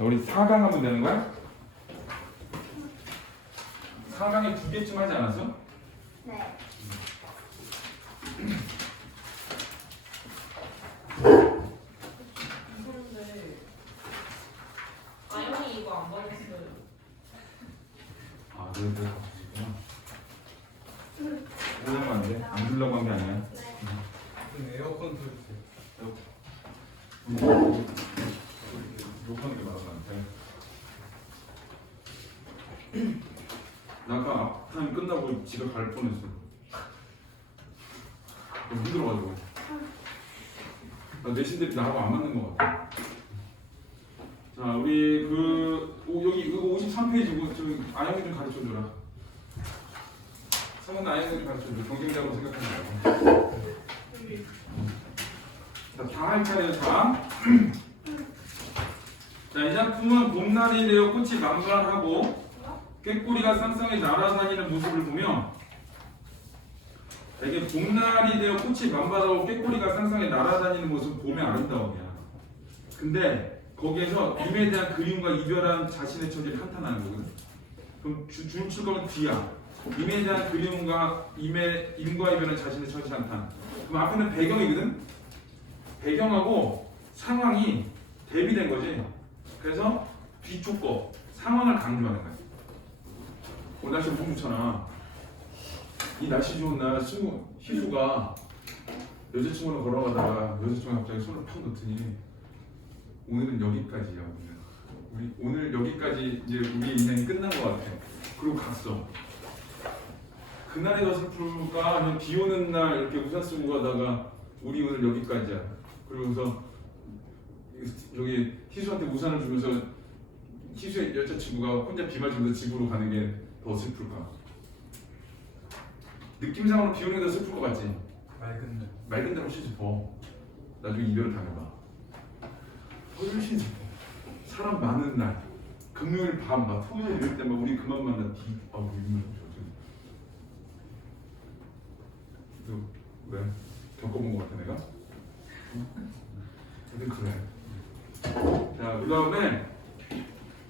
자, 우리 4강 하면 되는 거야? 4강에 2개쯤 하지 않았어? 네. 이건데 아영이 이거 안 받았어요. 아, 그래도 바쁘시구나. 오려면 안 돼? 안 주려고 한 게 아니야. 그럼 에어컨 틀어주세요. 욕하는 게 말하면 안 돼. 나 아까 타임 끝나고 집에 갈 뻔했어. 너무 힘들어가지고. 나 내신들이 나하고 안 맞는 것 같아. 자, 우리 여기 이거 53페이지고 좀 아영이 좀 가르쳐줘라. 성은 아영이 좀 가르쳐줘. 경쟁자로 생각하지 말고. 자, 다 할 차례요. 자, 이 작품은 봄날이 되어 꽃이 만발하고 꾀꼬리가 쌍쌍히 날아다니는 모습을 보며 이게 봄날이 되어 꽃이 만발하고 꾀꼬리가 쌍쌍히 날아다니는 모습을 보면 아름다워요. 근데 거기에서 임에 대한 그리움과 이별한 자신의 처지를 한탄하는 거거든. 그럼 줄칠 거는 뒤야. 임에 대한 그리움과 임과 이별한 자신의 처지 한탄. 그럼 앞에는 배경이거든. 배경하고 상황이 대비된 거지. 그래서 뒤쪽 거 상황을 강조하는 거야. 오늘 날씨 엄청 좋잖아. 이 날씨 좋은 날 희수가 여자친구랑 걸어가다가 여자친구가 갑자기 손을 팍 놓더니 오늘은 여기까지야. 오늘 여기까지 이제 우리 인생이 끝난 것 같아. 그리고 갔어. 그날이 더 슬플까? 아니면 비 오는 날 이렇게 우산 쓰고 가다가 우리 오늘 여기까지야. 그러면서 여기 희수한테 우산을 주면서 희수의 여자친구가 혼자 비 맞으면서 집으로 가는 게 더 슬플까? 느낌상으로 비 오는 게 더 슬플 것 같지? 맑은 날. 맑은 데로 훨씬 슬퍼. 나중에 이별을 당해봐. 훨씬 슬퍼. 사람 많은 날, 금요일 밤, 막 토요일 이럴 때 막 우리 그만 만나 우리 너 왜? 겪어본 것 같아 내가? 하여튼 그래. 자, 그 다음에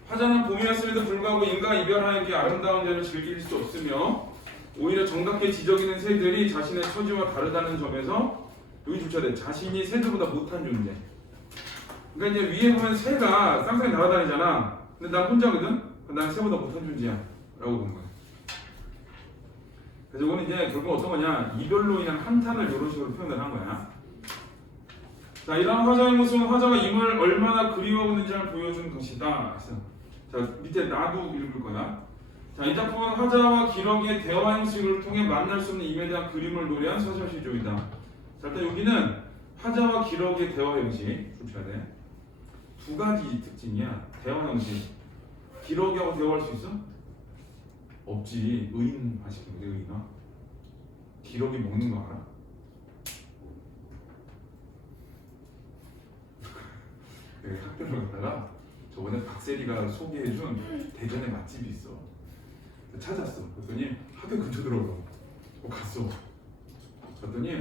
화자는 봄이었음에도 불구하고 인과가 이별하여 이렇게 아름다운 자를 즐길 수 없으며 오히려 정답게 지저귀는 새들이 자신의 처지와 다르다는 점에서 여기 주차돼. 자신이 새들보다 못한 존재. 그러니까 이제 위에 보면 새가 쌍쌍이 날아다니잖아. 근데 난 혼자거든? 난 새보다 못한 존재야 라고 보는 거야. 그래서 이거는 이제 결국 어떤 거냐, 이별로 인한 한탄을 이런 식으로 표현을 한 거야. 자, 이런 화자의 모습은 화자가 임을 얼마나 그리워하고 있는지를 보여주는 것이다. 자, 밑에 나도 읽을 거야. 자, 이 작품은 화자와 기러기의 대화 형식을 통해 만날 수 없는 임에 대한 그림을 노래한 서술시조이다. 자, 일단 여기는 화자와 기러기의 대화 형식 붙여야 돼. 두 가지 특징이야. 대화 형식. 기러기하고 대화할 수 있어? 없지. 의인화 시키는 거지, 의인화. 기러기 먹는 거 알아? 학교를 갔다가 저번에 박세리가 소개해준 대전에 맛집이 있어. 찾았어. 그랬더니 학교 근처 들어오고 갔어. 그랬더니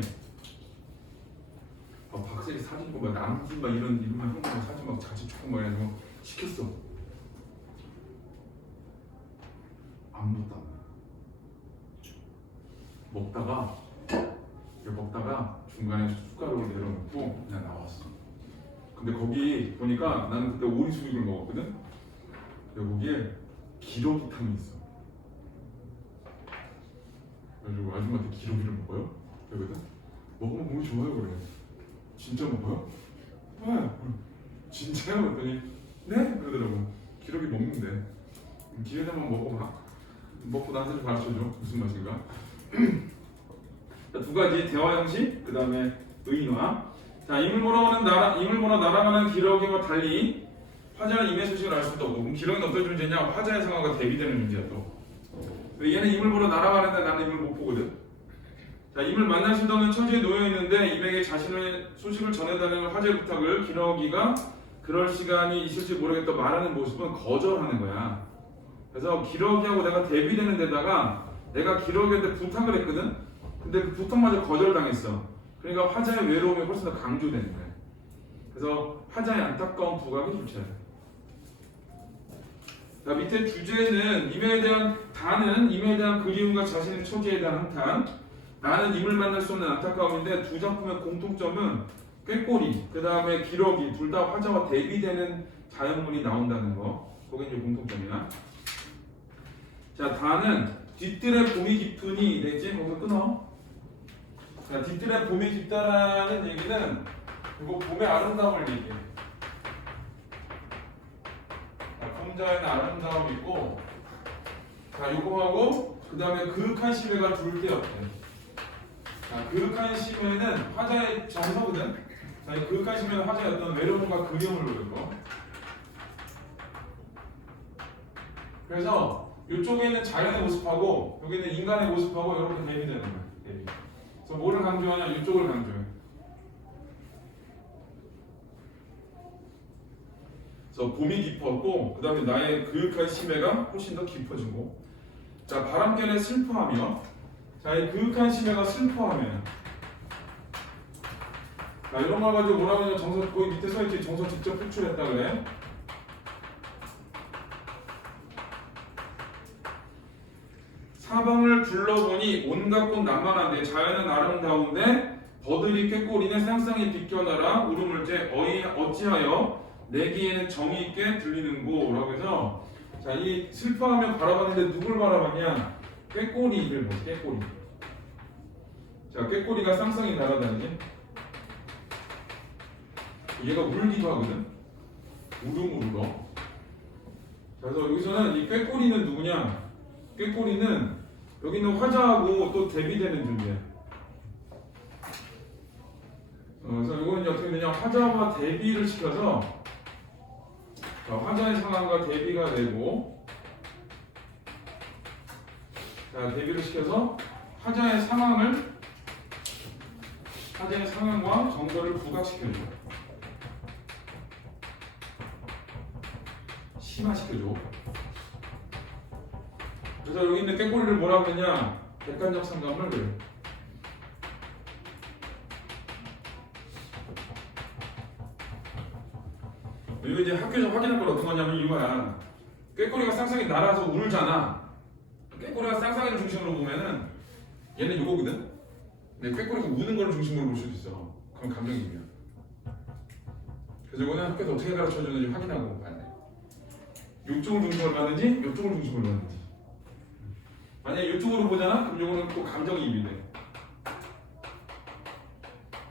박세리 사진 보고 남진 막 이런 이름만 형님 사진 막 자취 축구 막 해가지고 시켰어. 아무것도 안 해. 먹다가 중간에 숟가락을 내려놓고 그냥 나왔어. 근데 거기 보니까 나는 그때 오리수육을 먹었거든. 근데 거기에 기러기탕이 있어. 그래가지고 아줌마한테 기러기를 먹어요? 그러거든. 먹으면 몸이 좋아요 그래. 진짜 먹어요? 네. 진짜요? 그랬더니 네? 그러더라고. 기러기 먹는데. 기회 되면 먹어봐. 먹고 나한테 좀 가르쳐줘. 무슨 맛인가? 두 가지 대화 형식, 그 다음에 의인화. 자, 임을 보러 날아가는 기러기와 달리 화자는 임의 소식을 알 수도 없고, 그럼 기러기는 어떤 존재냐? 화자의 상황과 대비되는 존재야 또. 얘는 임을 보러 날아가는데 나는 임을 못 보거든. 자, 임을 만날 수도 없는 처지에 놓여 있는데 임에게 자신의 소식을 전해달라는 화자의 부탁을 기러기가 그럴 시간이 있을지 모르겠다 말하는 모습은 거절하는 거야. 그래서 기러기하고 내가 대비되는 데다가 내가 기러기한테 부탁을 했거든. 근데 그 부탁마저 거절당했어. 그러니까 화자의 외로움이 훨씬 더 강조되는 거야. 그래서 화자의 안타까운 부각이 출처야. 자, 밑에 주제는 임에 대한 다는 임에 대한 그리움과 자신의 처지에 대한 한탄, 나는 임을 만날 수 없는 안타까움인데 두 작품의 공통점은 꾀꼬리, 그 다음에 기러기 둘 다 화자와 대비되는 자연물이 나온다는 거. 그게 이제 공통점이야. 자, 다는 뒤뜰에 봄이 깊으니 내지 거기서 끊어. 자, 뒤뜰에 봄이 깊다라는 얘기는 이거 봄의 아름다움을 얘기해. 자, 봄자에는 아름다움이 있고, 자, 요거하고 그 다음에 그윽한 심해가 둘 게 어때? 자, 그윽한 심해는 화자의 정서거든. 자, 이 그윽한 심해는 화자의 어떤 외로움과 그리움을 노린 거. 그래서 이쪽에 있는 자연의 모습하고 여기 있는 인간의 모습하고 이렇게 대비되는 거야. 대비. 그래서 뭐를 강조하냐? 이쪽을 강조해. 그래서 봄이 깊었고 그 다음에 나의 그윽한 심해가 훨씬 더 깊어지고, 자, 바람결에 슬퍼하며, 자, 이 그윽한 심해가 슬퍼하며, 자, 이런 걸 가지고 뭐라고 하냐? 정서, 거기 밑에 써있지. 정서 직접 표출했다 그래. 사방을 둘러보니 온갖 꽃 난만한데 자연은 아름다운데 버들이 꾀꼬리는 상상이 비껴나라 울음을째 어찌하여 내 귀에는 정이 있게 들리는고 라고 해서, 자, 이 슬퍼하며 바라봤는데 누굴 바라봤냐? 꾀꼬리를 보지. 꾀꼬리. 자, 꾀꼬리가 쌍쌍이 날아다니지. 얘가 울기도 하거든. 우릉우르러. 그래서 여기서는 이 꾀꼬리는 누구냐? 꾀꼬리는 여기 있는 화자하고 또 대비되는 존재야. 그래서 이거는 이제 어떻게 되냐? 화자와 대비를 시켜서, 자, 화자의 상황과 대비가 되고, 자, 대비를 시켜서 화자의 상황과 정서를 부각시켜줘. 심화시켜줘. 그래서 여기 있는 꾀꼬리를 뭐라고 했냐? 객관적 상감을 그래. 이거 이제 학교에서 확인할 걸 어떤 거냐면 이거야. 꾀꼬리가 쌍쌍이 날아서 울잖아. 꾀꼬리가 쌍쌍이를 중심으로 보면은 얘는 이거거든. 근데 꾀꼬리가 우는 걸 중심으로 볼 수도 있어. 그럼 감정이입이야. 그래서 이거는 학교에서 어떻게 가르쳐 주는지 확인하고 봐야 돼. 이쪽을 중심으로 봤는지 이쪽을 중심으로 봤는지. 만약에 이쪽으로 보잖아? 그럼 이거는 또 감정이입이 돼.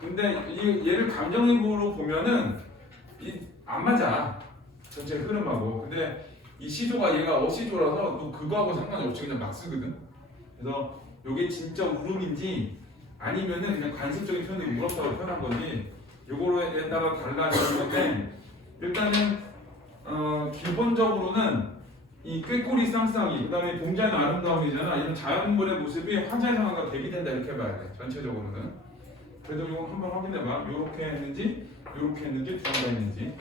근데 얘를 감정이입으로 보면은 안 맞아. 전체 흐름하고. 근데 이 시조가 얘가 어시조라서 또 그거하고 상관이 없이 그냥 막 쓰거든. 그래서 이게 진짜 울음인지 아니면은 그냥 관습적인 표현이 울었다고 표현한 거지. 요거에 따라 달라지는 건데, 일단은 기본적으로는 이 꾀꼬리 쌍쌍이, 그 다음에 봄자의 아름다움이잖아. 이런 자연물의 모습이 화자의 상황과 대비된다 이렇게 봐야 돼. 전체적으로는. 그래도 이거 한번 확인해봐. 요렇게 했는지 요렇게 했는지 두 번 다 했는지.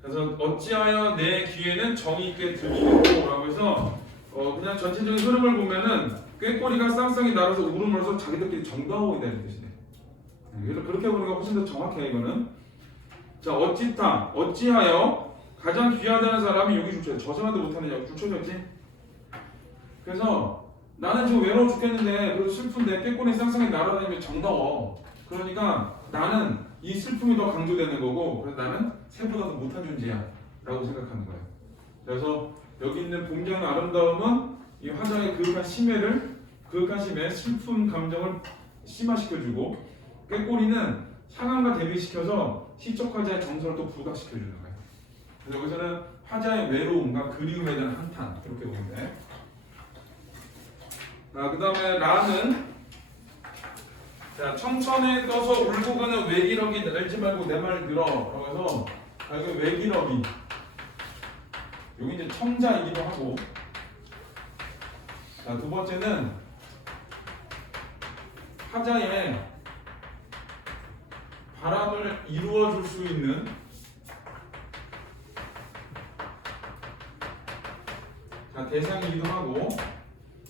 그래서 어찌하여 내 귀에는 정이 있게 들리고 라고 해서 그냥 전체적인 흐름을 보면은 꾀꼬리가 쌍쌍이 날아서 울음으로써 자기들끼리 정다워야 되는 뜻이네. 그래서 그렇게 보니까 훨씬 더 정확해 이거는. 자, 어찌하여 가장 귀하다는 사람이 여기 줄쳐져. 저 사람도 못하는 여기 줄쳐졌지. 그래서 나는 지금 외로워 죽겠는데 그래도 슬픈데 꾀꼬리 쌍쌍이 날아다니면 정다워. 그러니까 나는 이 슬픔이 더 강조되는 거고, 그래서 나는 새보다 더 못한 존재야 라고 생각하는 거예요. 그래서 여기 있는 봄자의 아름다움은 이 화자의 그윽한 심해, 슬픈 감정을 심화시켜주고, 꾀꼬리는 상황과 대비시켜서 시적 화자의 정서를 또 부각시켜주는 거예요. 그래서 여기서는 화자의 외로움과 그리움에 대한 한탄, 그렇게 보면 돼. 자, 그 다음에 라는, 자, 청천에 떠서 울고 가는 외기러기 날지 말고 내 말 들어. 라고 해서, 여기 외기러기. 여기 이제 청자이기도 하고. 자, 두 번째는 화자의 바람을 이루어 줄 수 있는, 자, 대상이기도 하고.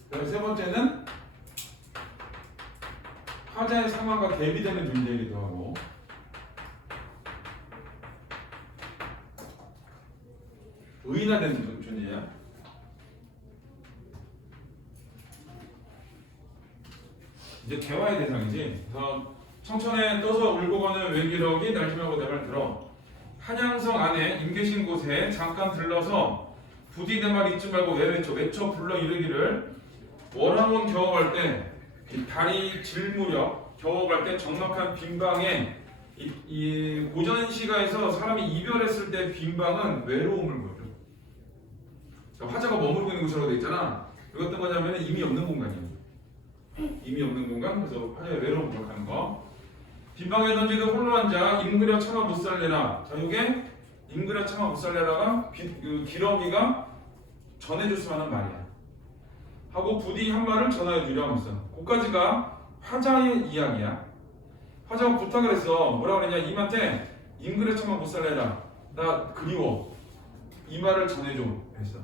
그다음에 세 번째는 화자의 상황과 대비되는 존재이기도 하고. 의인화된 존재야. 이제 대화의 대상이지. 그래서 청천에 떠서 울고 가는 외기럭이 날심하고 내 말 들어. 한양성 안에 임 계신 곳에 잠깐 들러서 부디 내 말 잊지 말고 외쳐 불러 이르기를 월화문 겨워갈 때 달이 질 무렵 겨워갈 때 적막한 빈방에 이 고전시가에서 사람이 이별했을 때 빈방은 외로움을 보여줘. 그러니까 화자가 머무르고 있는 곳이라고 돼 있잖아. 이거 어떤 거냐면 이미 없는 공간이에요. 이미 없는 공간. 그래서 화자의 외로움을 기록하는 거. 빈방에 던지듯 홀로 앉아 임그려 참아 못 살래라. 자, 요게 임그려 참아 못 살래라가 기러기가 전해줄 만한 말이야. 하고 부디 한 말을 전하여 주려 하면서. 그까지가 화자의 이야기야. 화자가 부탁을 했어. 뭐라 그랬냐? 임한테 임그려 참아 못 살래라. 나 그리워. 이 말을 전해줘. 했어.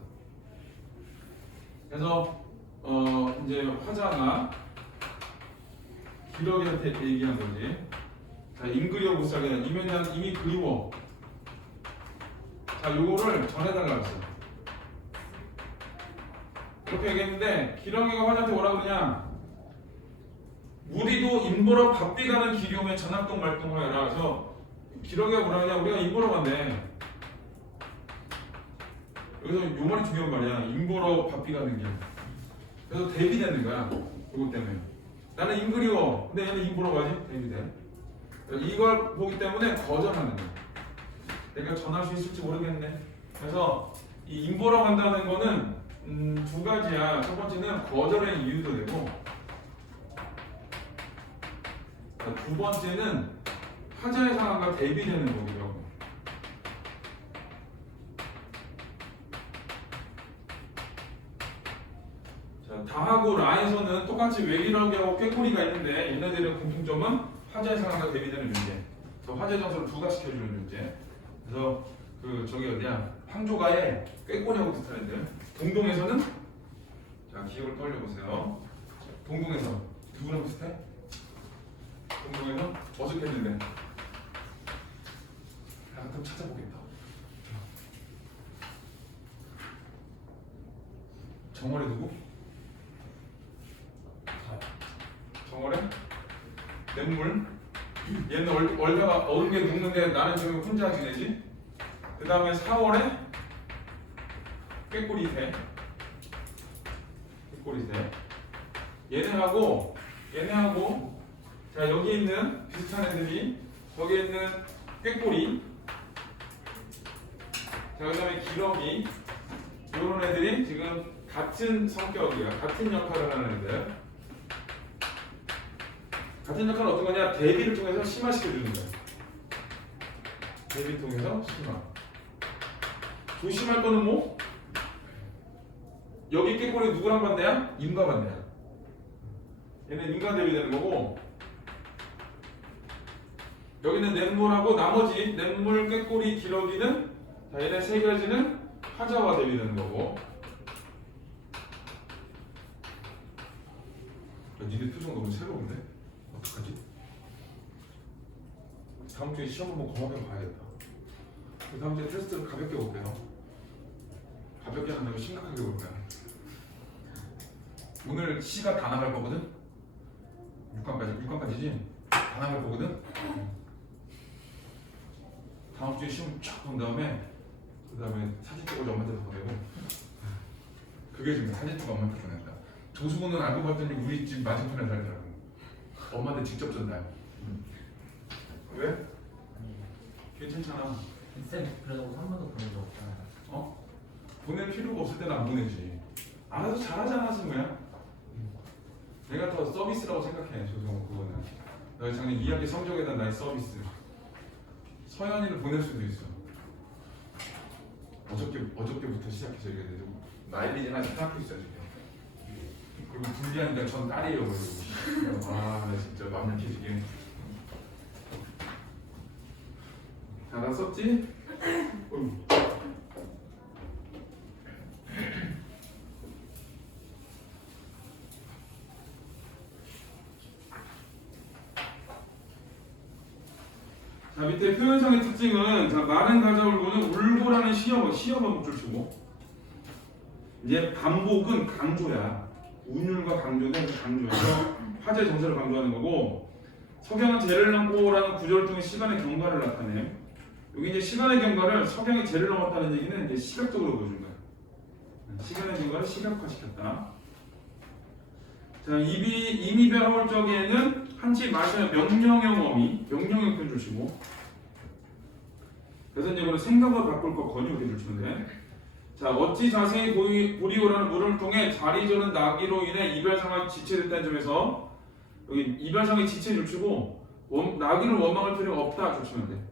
그래서 이제 화자가 기러기한테 얘기한 거지. 자, 임그려 못 살게. 이미 그리워. 자, 요거를 전해달라고 했어. 이렇게 얘기했는데, 기러기가 화자한테 뭐라 그러냐? 우리도 임보러 바삐 가는 기룡에 전학동 말동하여라. 그래서 기러기가 뭐라 그러냐? 우리가 임보러 간대. 여기서 요 말이 중요한 말이야. 임보러 바삐 가는 길. 그래서 대비되는 거야. 그것 때문에. 나는 임 그리워. 근데 얘는 임 보러 가지? 대비돼. 이걸 보기 때문에 거절하는 거야. 내가 전할 수 있을지 모르겠네. 그래서 이 임 보러 간다는 거는 두 가지야. 첫 번째는 거절의 이유도 되고, 두 번째는 화자의 상황과 대비되는 거기도 하고. 자, 다하고 라에서는 똑같이 외기럭이하고 꾀꼬리가 있는데 얘네들의 공통점은 화자의 상황과 대비되는 존재. 그래서 화자의 정서를 부각시켜주는 존재. 그래서 저기 어디야? 황조가의 꾀꼬리하고 비슷한 애들. 동동에서는 자, 기억을 떠올려보세요. 동동에서 누구랑 비슷해? 동동에서 어색했는데. 그럼 찾아보겠다. 정월에 누구? 정월에 냇물. 얘는 얼마가 어둡게 눕는데 나는 지금 혼자 지내지. 그 다음에 4월에 꾀꼬리새. 꾀꼬리새. 얘네하고 자, 여기 있는 비슷한 애들이 거기에 있는 꾀꼬리. 자, 그 다음에 기러기. 이런 애들이 지금 같은 성격이야. 같은 역할을 하는 애들. 같은 역할은 어떤 거냐? 대비를 통해서 심화시켜주는 거야. 대비를 통해서 심화. 조심할 거는 뭐? 여기 꾀꼬리 누구랑 반대야? 임과 반대야. 얘는 임과 대비되는 거고, 여기는 냇물하고 나머지 냇물, 꾀꼬리, 기러기는 자, 얘네 세 가지는 화자와 대비되는 거고. 야, 니네 표정 너무 새로운데? 어떡하지? 다음 주에 시험 한번 거하게 봐야겠다. 다음 주에 테스트를 가볍게 볼게요. 가볍게 한다고 심각하게 볼 거야. 오늘 시가 다 나갈 거거든? 6강까지지? 다 나갈 거거든? 다음 주에 시험 쫙 본 다음에 그 다음에 사진 찍어서 엄마한테 다 보내고. 그게 지금 사진 찍어 엄마한테 보낸다. 조수구는 알고 봤더니 우리 집 맞은편에 살더라고. 엄마한테 직접 전달. 왜? 괜찮잖아. 쌤 그래도 3번도 보낸 적 없잖아요. 어? 보낼 필요가 없을 때는 안 보내지. 알아서 잘하잖아, 승우야. 내가 더 서비스라고 생각해, 조성우 그거는. 너희 작년 2학기 성적에 대한 나의 서비스. 서연이를 보낼 수도 있어. 어저께부터 시작해서 이게 좀 나일리진 아직 쌓고 있어 지금. 그리고 분리하니까 전 딸이에요 그리고. 아 진짜 마음 약해지게. 자, 다 썼지? 자, 밑에 표현성의 특징은 자, 많은 가자 울고는 울고라는 시간은 시험은 목줄 치고 이제 반복은 강조야. 운율과 강조는 강조해서 화제 정서를 강조하는 거고 석양은 재를 넘고라는 구절을 통해 시간의 경과를 나타내. 여기 이제 시간의 경과를 석양이 재를 넘었다는 얘기는 이제 시각적으로 보여준 거야. 시간의 경과를 시각화시켰다. 자, 임이별 하월적에는 한치 마셔 명령형 어미, 명령형 표현 주시고 그래서 이제 이거는 생각을 바꿀 거 권유 이렇게 주시면 돼. 자, 어찌 자세히 보리오라는 물을 통해 자리 저는 나기로 인해 이별상을 지체됐다는 점에서 여기 이별상의 지체 줄치고 나기를 원망할 필요가 없다 주시면 돼.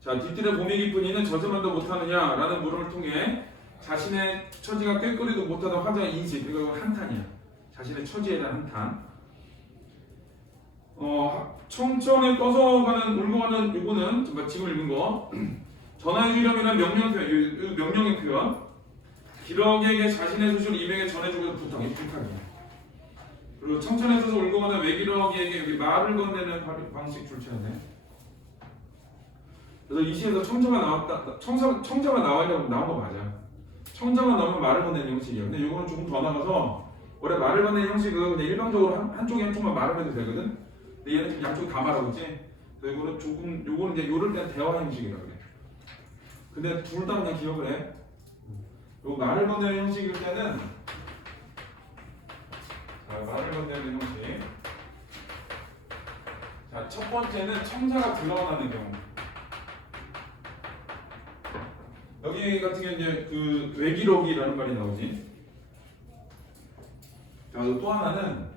자, 뒷뜰에 봄이 깊은 이는 저주만도 못하느냐라는 물음을 통해 자신의 처지가 꾀꼬리도 못하던 화자의 인식, 그리고 한탄이야. 자신의 처지에 대한 한탄. 청천에 떠서 가는 울고 가는 요거는 지금 읽은 거 전하해 주려면 명령 표현, 명령의 표현. 기러기에게 자신의 소식을 임에게 전해주고 부탁, 이 부탁이야. 그리고 청천에 서서 울고 가는 외기러기에게 여기 말을 건네는 방식 줄치하네. 그래서 이 시에서 청자가 나왔다, 청자가 나오려고 나온 거 맞아. 청자가 나오면 말을 건네는 형식이야. 근데 요거는 조금 더 나가서 원래 말을 건네는 형식은 그냥 일반적으로 한쪽만 말을 해도 되거든. 근데 얘는 지금 양쪽 다 말하고 있지. 그래서 요거는 이제 요럴 때는 대화 형식이라 그래. 근데 둘 다 그냥 기억을 해. 요 말을 건네는 형식일 때는 말을 건네는 형식. 자, 첫 번째는 청자가 드러나는 경우. 여기 같은 경우는 이제 그 외기록이라는 말이 나오지. 자, 또 하나는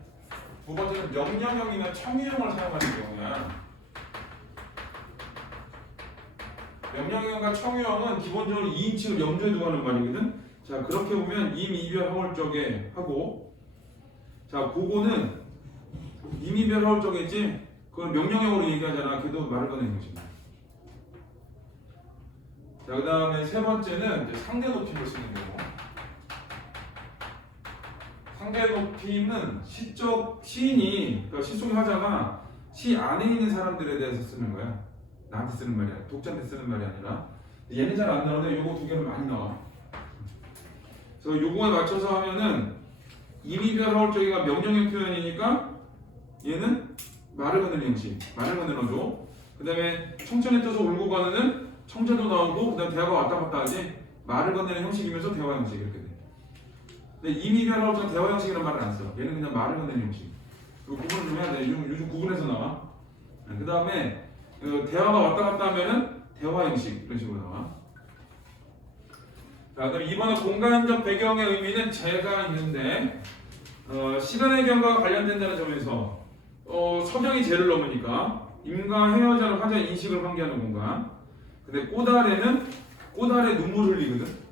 두 번째는 명령형이나 청유형을 사용하는 경우야. 명령형과 청유형은 기본적으로 2인칭을 염두에 두고 하는 말이거든. 자, 그렇게 보면 임이별 하월적에 하고, 자, 그거는 임이별 하월적이지. 그건 명령형으로 얘기하잖아. 걔도 말을 꺼내는 거지. 자, 그 다음에 세 번째는 이제 상대 높임을 쓰는 경우. 상대 높임은 시인이, 그러니까 시 속의 화자가 시 안에 있는 사람들에 대해서 쓰는 거야. 나한테 쓰는 말이 아니라, 독자한테 쓰는 말이 아니라. 얘는 잘 안 나오는데 요거 두 개는 많이 나와. 그래서 요거에 맞춰서 하면은 임이별 하월적이가 명령형 표현이니까 얘는 말을 건네는 형식, 말을 건네는 그 다음에 청천에 떠서 울고 가는은 청자도 나오고 그 다음에 대화가 왔다 갔다 하지. 말을 건네는 형식이면서 대화 형식 이렇게 돼. 근데 임이별 하월적 대화 형식이라는 말을 안 써. 얘는 그냥 말을 건네는 형식. 이거 구분을 좀 해야 돼. 요즘 구분해서 나와. 그 다음에 대화가 왔다 갔다 하면은 대화 형식 이런 식으로 나와. 자, 그럼 이번에 공간적 배경의 의미는 제가 있는데 시간의 경과가 관련된다는 점에서 석양이 재를 넘으니까 임과 헤어자는 화자의 인식을 관계하는 공간. 근데 꽃아래는 꽃아래 눈물 흘리거든.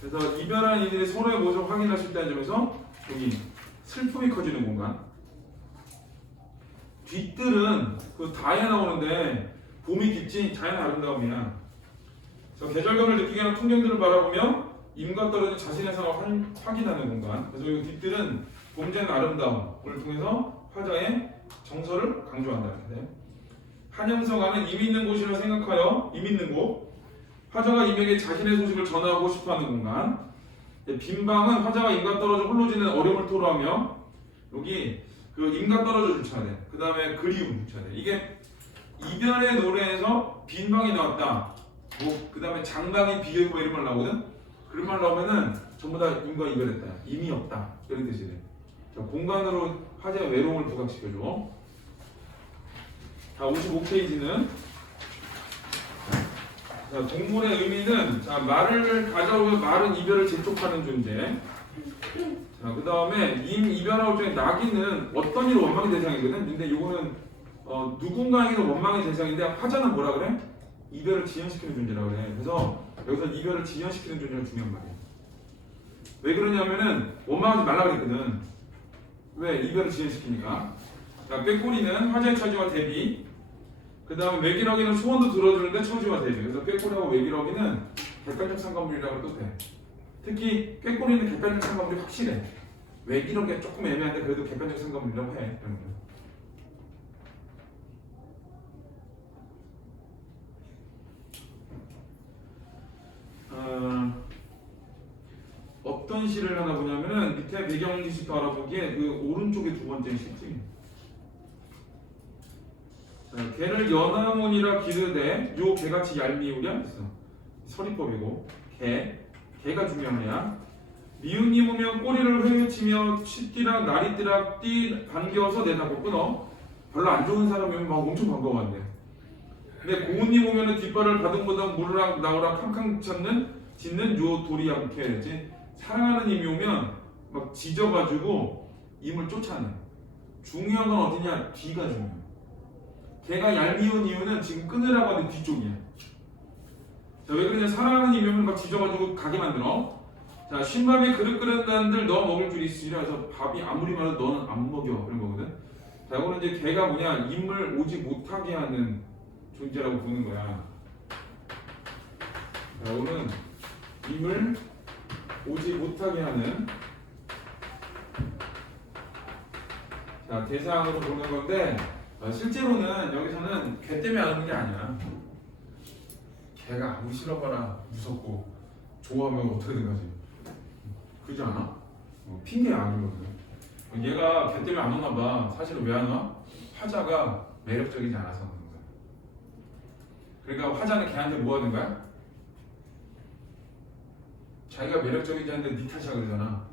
그래서 이별한 이들이 서로의 모습을 확인할 수 있다는 점에서 여기 슬픔이 커지는 공간. 뒷뜰은 그 다에 나오는데 봄이 깊지 자연 아름다움이야. 그래서 계절감을 느끼게 하는 풍경들을 바라보며 임과 떨어진 자신의 상황을 확인하는 공간. 그래서 이 뒷뜰은 봄제는 아름다움을 통해서 화자의 정서를 강조한다는데 한영석 안은 임 있는 곳이라 생각하여 임 있는 곳 화자가 임에게 자신의 소식을 전하고 싶어하는 공간. 빈방은 화자가 임과 떨어져 홀로 지는 어려움을 토로하며 여기 그 임과 떨어져 주쳐야 돼. 그 다음에 그리움 주쳐야 돼. 이게 이별의 노래에서 빈방이 나왔다. 뭐 그 다음에 장방이 비어있고 이런 말 나오거든. 그런 말 나오면은 전부 다 임과 이별했다. 임이 없다. 이런 뜻이 돼. 자, 공간으로 화자의 외로움을 부각시켜줘. 자, 55페이지는 자, 동물의 의미는 자, 말을 가져오면 말은 이별을 재촉하는 존재. 자, 그 다음에 이별하고 중에 낙이는 어떤 일을 원망의 대상이거든. 근데 이거는 누군가에게는 원망의 대상인데 화자는 뭐라 그래? 이별을 지연시키는 존재라 그래. 그래서 여기서 이별을 지연시키는 존재가 중요한 말이야. 왜 그러냐면은 원망하지 말라 그랬거든. 왜? 이별을 지연시키니까. 자, 꾀꼬리는 화자의 처지와 대비. 그 다음에 외기러기는 소원도 들어주는데 처지와 대비. 그래서 꾀꼬리하고 외기러기는 객관적 상관물이라고 해도 돼. 특히 꾀꼬리는 객관적 상관물이 확실해. 외기러기가 조금 애매한데 그래도 객관적 상관물이라고 해. 어떤 시를 하나 보냐면은 밑에 배경 지식도 알아보기에 그 오른쪽에 두 번째 시지. 자, 개를 연하문이라 기르되 요 개같이 얄미우랴 했어. 서리법이고 개가 중요한 애야. 미운님 오면 꼬리를 회유치며 치띠랑 나리띠랑 띠 반겨서 내다고 끊어. 별로 안 좋은 사람이면 막 엄청 반가워한대. 근데 고운님 오면은 뒷발을 바둥바둥 무르락 나오락 캄캄 짖는 요 돌이 양캐 했지. 사랑하는 님이 오면 막 짖어가지고 임을 쫓아내. 중요한 건 어디냐? 뒤가 중요해. 걔가 얄미운 이유는 지금 끊으라고 하는 뒤쪽이야. 자, 왜 그러냐? 사랑하는 님이 오면 막 짖어가지고 가게 만들어. 자, 쉰밥에 그릇 끓였다는들 너 먹을 줄 있으리라 해서 밥이 아무리 많아도 너는 안 먹여 이런 거거든. 자, 이거는 이제 걔가 뭐냐? 임을 오지 못하게 하는 존재라고 보는 거야. 자, 이거는 임을 오지 못하게 하는 자 대상으로 보는 건데 실제로는 여기서는 걔 때문에 안 하는 게 아니야. 걔가 아무리 싫어봐라 무섭고 좋아하면 어떻게 된 거지? 그러지 않아? 핑계야 아니거든. 얘가 걔 때문에 안 오나 봐. 사실은 왜 안 와? 화자가 매력적이지 않아서 오는 거야. 그러니까 화자는 걔한테 뭐 하는 거야? 자기가 매력적이지 않은데 니 탓이야 그러잖아.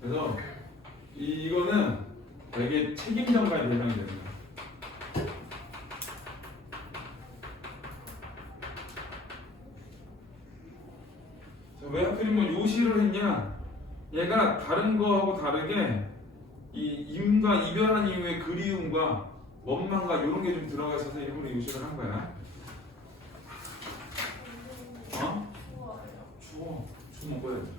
그래서 이거는 되게 책임전가의 대상이 되는 거야. 자, 왜 하필이면 요시를 했냐? 얘가 다른 거하고 다르게 이 임과 이별한 이후의 그리움과 원망과 이런 게 좀 들어가 있어서 일부러 요시를 한 거야. 어? 추워. 추워 먹어야지.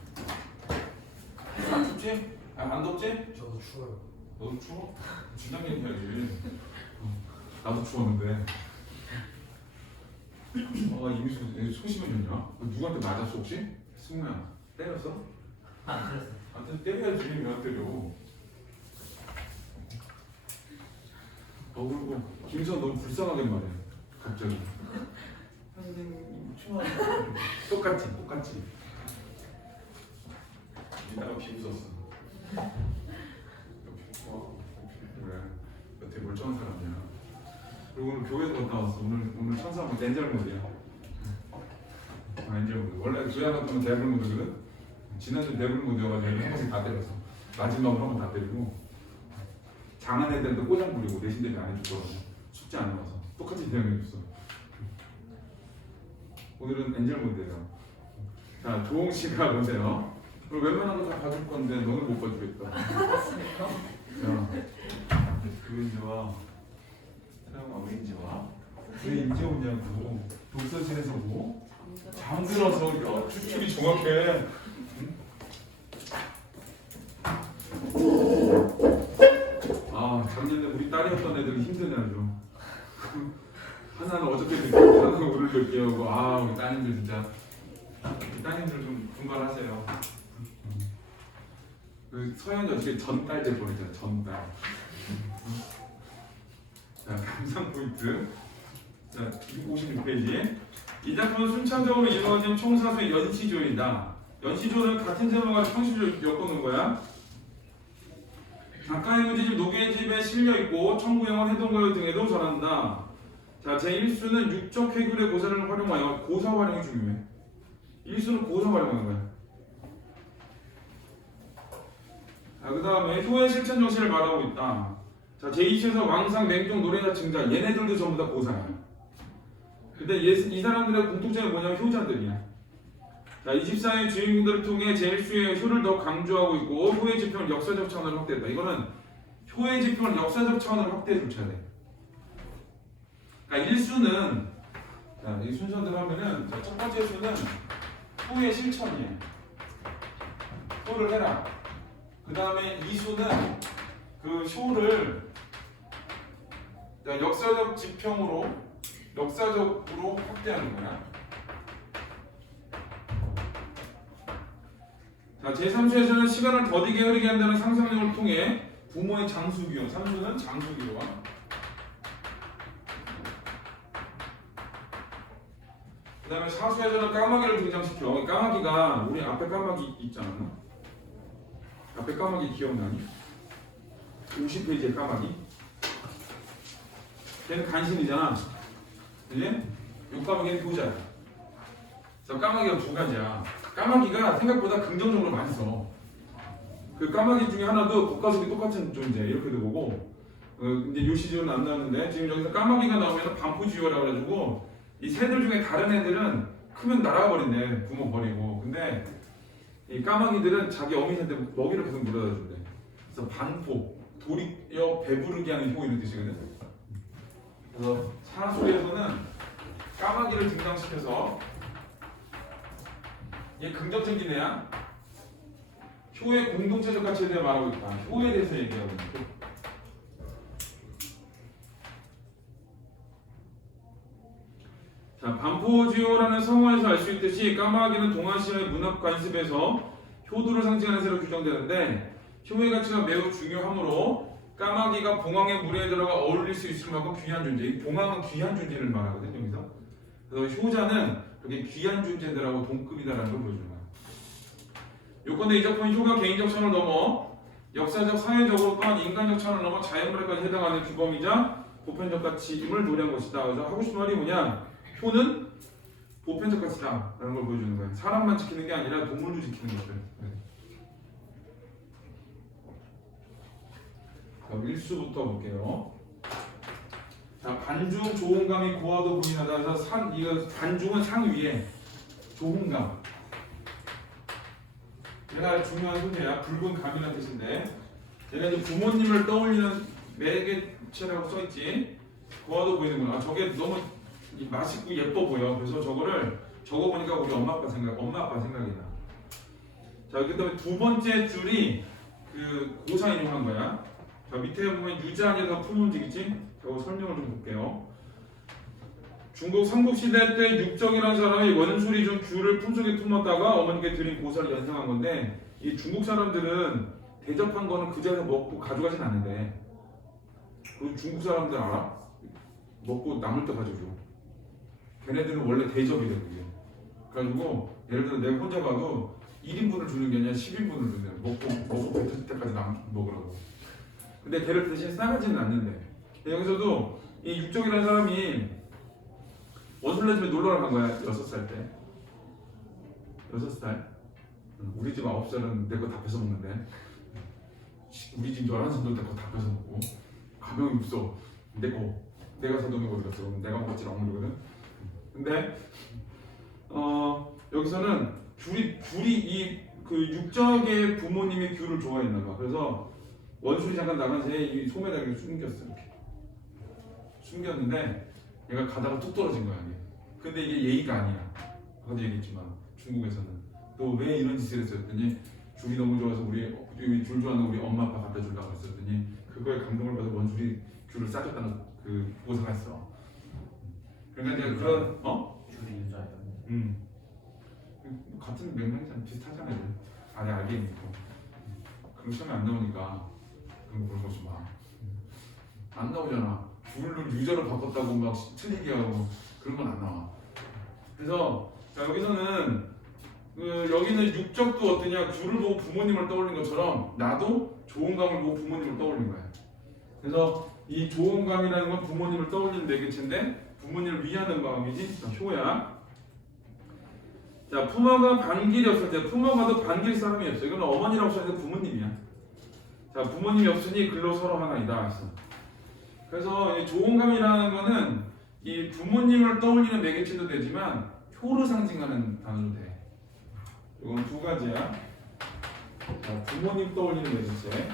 안 춥지? 안 덥지? 저도 추워요. 너도 추워? 진작 얘기해야지. 나도 추웠는데. 이미 소심해졌냐? 누구한테 맞았어 혹시? 승우야 때렸어? 안 그랬어요. 나한테 때려야지. 왜 안 때려? 그리고 김선 너무 불쌍하게 말해. 갑자기. 선생님 추워. 똑같지. 이따가 비웃었어. 그래. 여태 멀쩡한 사람이야. 그리고 오늘 교회도 갔다 왔어. 오늘 천사 모드 엔젤 모드야. 엔젤 모드. 원래 교회 같은 건 데블 모드거든. 지난주 데블 모드여가지고 한 번씩 다 때렸어. 마지막으로 한 번 다 때리고. 장안 애들도 꼬장 부리고 내신 대비 안 해줄 거라고. 숙제 안 해와서 똑같이 대응해줬어. 오늘은 엔젤 모드예요. 자, 조홍 씨가 보세요. 그리고 웬만한 거 다 봐줄 건데 너는 못 봐주겠다. 자, 그린지와 사랑 어린지와 왜 이제 오냐고. 독서실에서 뭐? 잠들어서 추측이 정확해. 작년에 우리 딸이었던 애들은 힘드네 아주. 하나는 어저께 늦게 하나는 오늘 늦게 오고 우리 따님들 진짜 우리 따님들 좀 분발하세요. 그 서현이 어떻게 전딸 될 뻔했잖아. 전딸. 자, 감상 포인트. 자, 56페이지. 이 작품은 순차적으로 이루어진 총사수의 연시조이다. 연시조는 같은 제목과 평시조 엮어놓은 거야. 작가의 무지집 노계집에 실려있고 청구영원 해동거요 등에도 전한다. 자, 제1수는 육적 해결의 고사를 활용하여 고사 활용이 중요해. 1수는 고사 활용하는 거야. 자, 그 다음에 효의 실천 정신을 말하고 있다. 자, 제2수에서 왕상, 맹종, 노래자, 증자 얘네들도 전부 다 고사야. 근데 이 사람들의 공통점이 뭐냐면 효자들이야. 자, 24의 주인공들을 통해 제1수의 효를 더 강조하고 있고 효의 지평을 역사적 차원으로 확대했다. 이거는 효의 지평을 역사적 차원으로 확대해 줘야 돼. 그러니까 1수는 자, 이 순서대로 하면은 첫 번째 수는 효의 실천이에요. 효를 해라. 그 다음에 2수는 그 효를 역사적 지평으로 역사적으로 확대하는 거야. 자, 제3수에서는 시간을 더디게 흐르게 한다는 상상력을 통해 부모의 장수기원, 3수는 장수기원. 그 다음에 4수에서는 까마귀를 등장시켜. 까마귀가 우리 앞에 까마귀 있잖아. 앞에 까마귀 기억나니? 50페이지의 까마귀. 걔는 간신이잖아. 그지? 요 까마귀는 효자야. 그래서 까마귀가 두 가지야. 까마귀가 생각보다 긍정적으로 많이 써. 그 까마귀 중에 하나도 겉가속이 똑같은 존재 이렇게도 보고 이제 요시지오는 안 나왔는데 지금 여기서 까마귀가 나오면 반포지오라고 그래가지고 이 새들 중에 다른 애들은 크면 날아가 버린대 부모 버리고. 근데 이 까마귀들은 자기 어미한테 먹이를 계속 물어다 준대. 그래서 반포 도리어 배부르게 하는 효 이런 뜻이거든. 그래서 사술에서는 까마귀를 등장시켜서 이게 긍정적인 애야. 효의 공동체적 가치에 대해 말하고 있다. 효에 대해서 얘기하고 있는 거. 자, 반포지오라는 성어에서 알 수 있듯이 까마귀는 동아시아의 문학 관습에서 효도를 상징하는 새로 규정되는데 효의 가치가 매우 중요하므로 까마귀가 봉황의 무리에 들어가 어울릴 수 있을 만큼 귀한 존재. 이 봉황은 귀한 존재를 말하거든 여기서. 그래서 효자는 이렇게 귀한 존재들하고 동급이다라는 걸 보여주는 거야. 요건데 이 작품은 효가 개인적 차원을 넘어 역사적, 사회적으로 또한 인간적 차원을 넘어 자연물에까지 해당하는 규범이자 보편적 가치임을 노래한 것이다. 그래서 하고 싶은 말이 뭐냐? 효는 보편적 가치다 라는 걸 보여주는 거야. 사람만 지키는 게 아니라 동물도 지키는 것들. 자, 일수부터 볼게요. 자, 반중 조홍감이 고와도 부인하다. 그래서 이거 반중은 상 위에 조홍감. 얘가 중요한 소재야. 붉은 감이라는 뜻인데 얘가 이제 부모님을 떠올리는 매개체라고 써있지. 고와도 보이는구나. 저게 너무 맛있고 예뻐 보여. 그래서 저거를 적어보니까 우리 엄마 아빠 생각이 나. 자, 그 다음에 두 번째 줄이 그 고사 인용한 거야. 자, 밑에 보면 유자안에서 품음직이지? 저거 설명을 좀 볼게요. 중국 삼국시대 때 육정이라는 사람이 원술이 좀 귤을 품속에 품었다가 어머니께 드린 고사를 연상한 건데 이 중국 사람들은 대접한 거는 그 자리에서 먹고 가져가진 않는데 그 중국 사람들 알아? 먹고 남을 때 가져줘. 걔네들은 원래 대접이래 그게. 그래가지고 예를 들어 내가 혼자 가도 1인분을 주는 게 아니라 10인분을 준대. 먹고 뱉을 때까지 먹으라고. 근데 걔를 대신 싸가지는 않는데 여기서도 이 육정이라는 사람이 원술네 집에 놀러를 간 거야. 6살 때. 6살? 우리 집 9살은 내 거 다 뺏어 먹는데 우리 집 11살도 내 거 다 뺏어 먹고 가명이 없어. 내가 사돈이 어디 갔어? 내가 먹었지 안 모르거든. 근데 여기서는 귤이 이 그 육적의 부모님이 귤을 좋아했나 봐. 그래서 원술이 잠깐 나간 새에 이 소매다 이렇게 숨겼어. 이렇게 숨겼는데 얘가 가다가 뚝 떨어진 거야. 이게. 근데 이게 예의가 아니야. 아까도 얘기했지만 중국에서는 또 왜 이런 짓을 했었더니 귤이 너무 좋아서 우리 귤 좋아하는 우리 엄마 아빠 갖다 주려고 했었더니 그거에 감동을 받아 원술이 귤을 싸줬다는 그 고사가 있어. 그러니까 내가 그런 줄이 유자예요. 같은 맥락이잖아. 비슷하잖아요. 아래 알게 있고 그런 시험이 안 나오니까 그런 거 보는 거지 마. 안 나오잖아. 귤을 유자로 바꿨다고 막 틀리게 하고 그런 건 안 나와. 그래서 자, 여기서는 여기는 육적도 어떠냐? 귤을 보고 부모님을 떠올린 것처럼 나도 좋은 감을 보고 부모님을 떠올린 거야. 그래서 이 좋은 감이라는 건 부모님을 떠올리는 매개체인데 부모님을 위하는 마음이지. 효야. 자, 품어가 반길이 없을 때 품어가도 반길 사람이 없어. 이건 어머니라고 써있는데 부모님이야. 자, 부모님이 없으니 글로 서로 하나이다 했어. 그래서 이 조홍감이라는 거는 이 부모님을 떠올리는 매개체도 되지만 효를 상징하는 단어도 돼. 이건 두 가지야. 자, 부모님 떠올리는 매개체.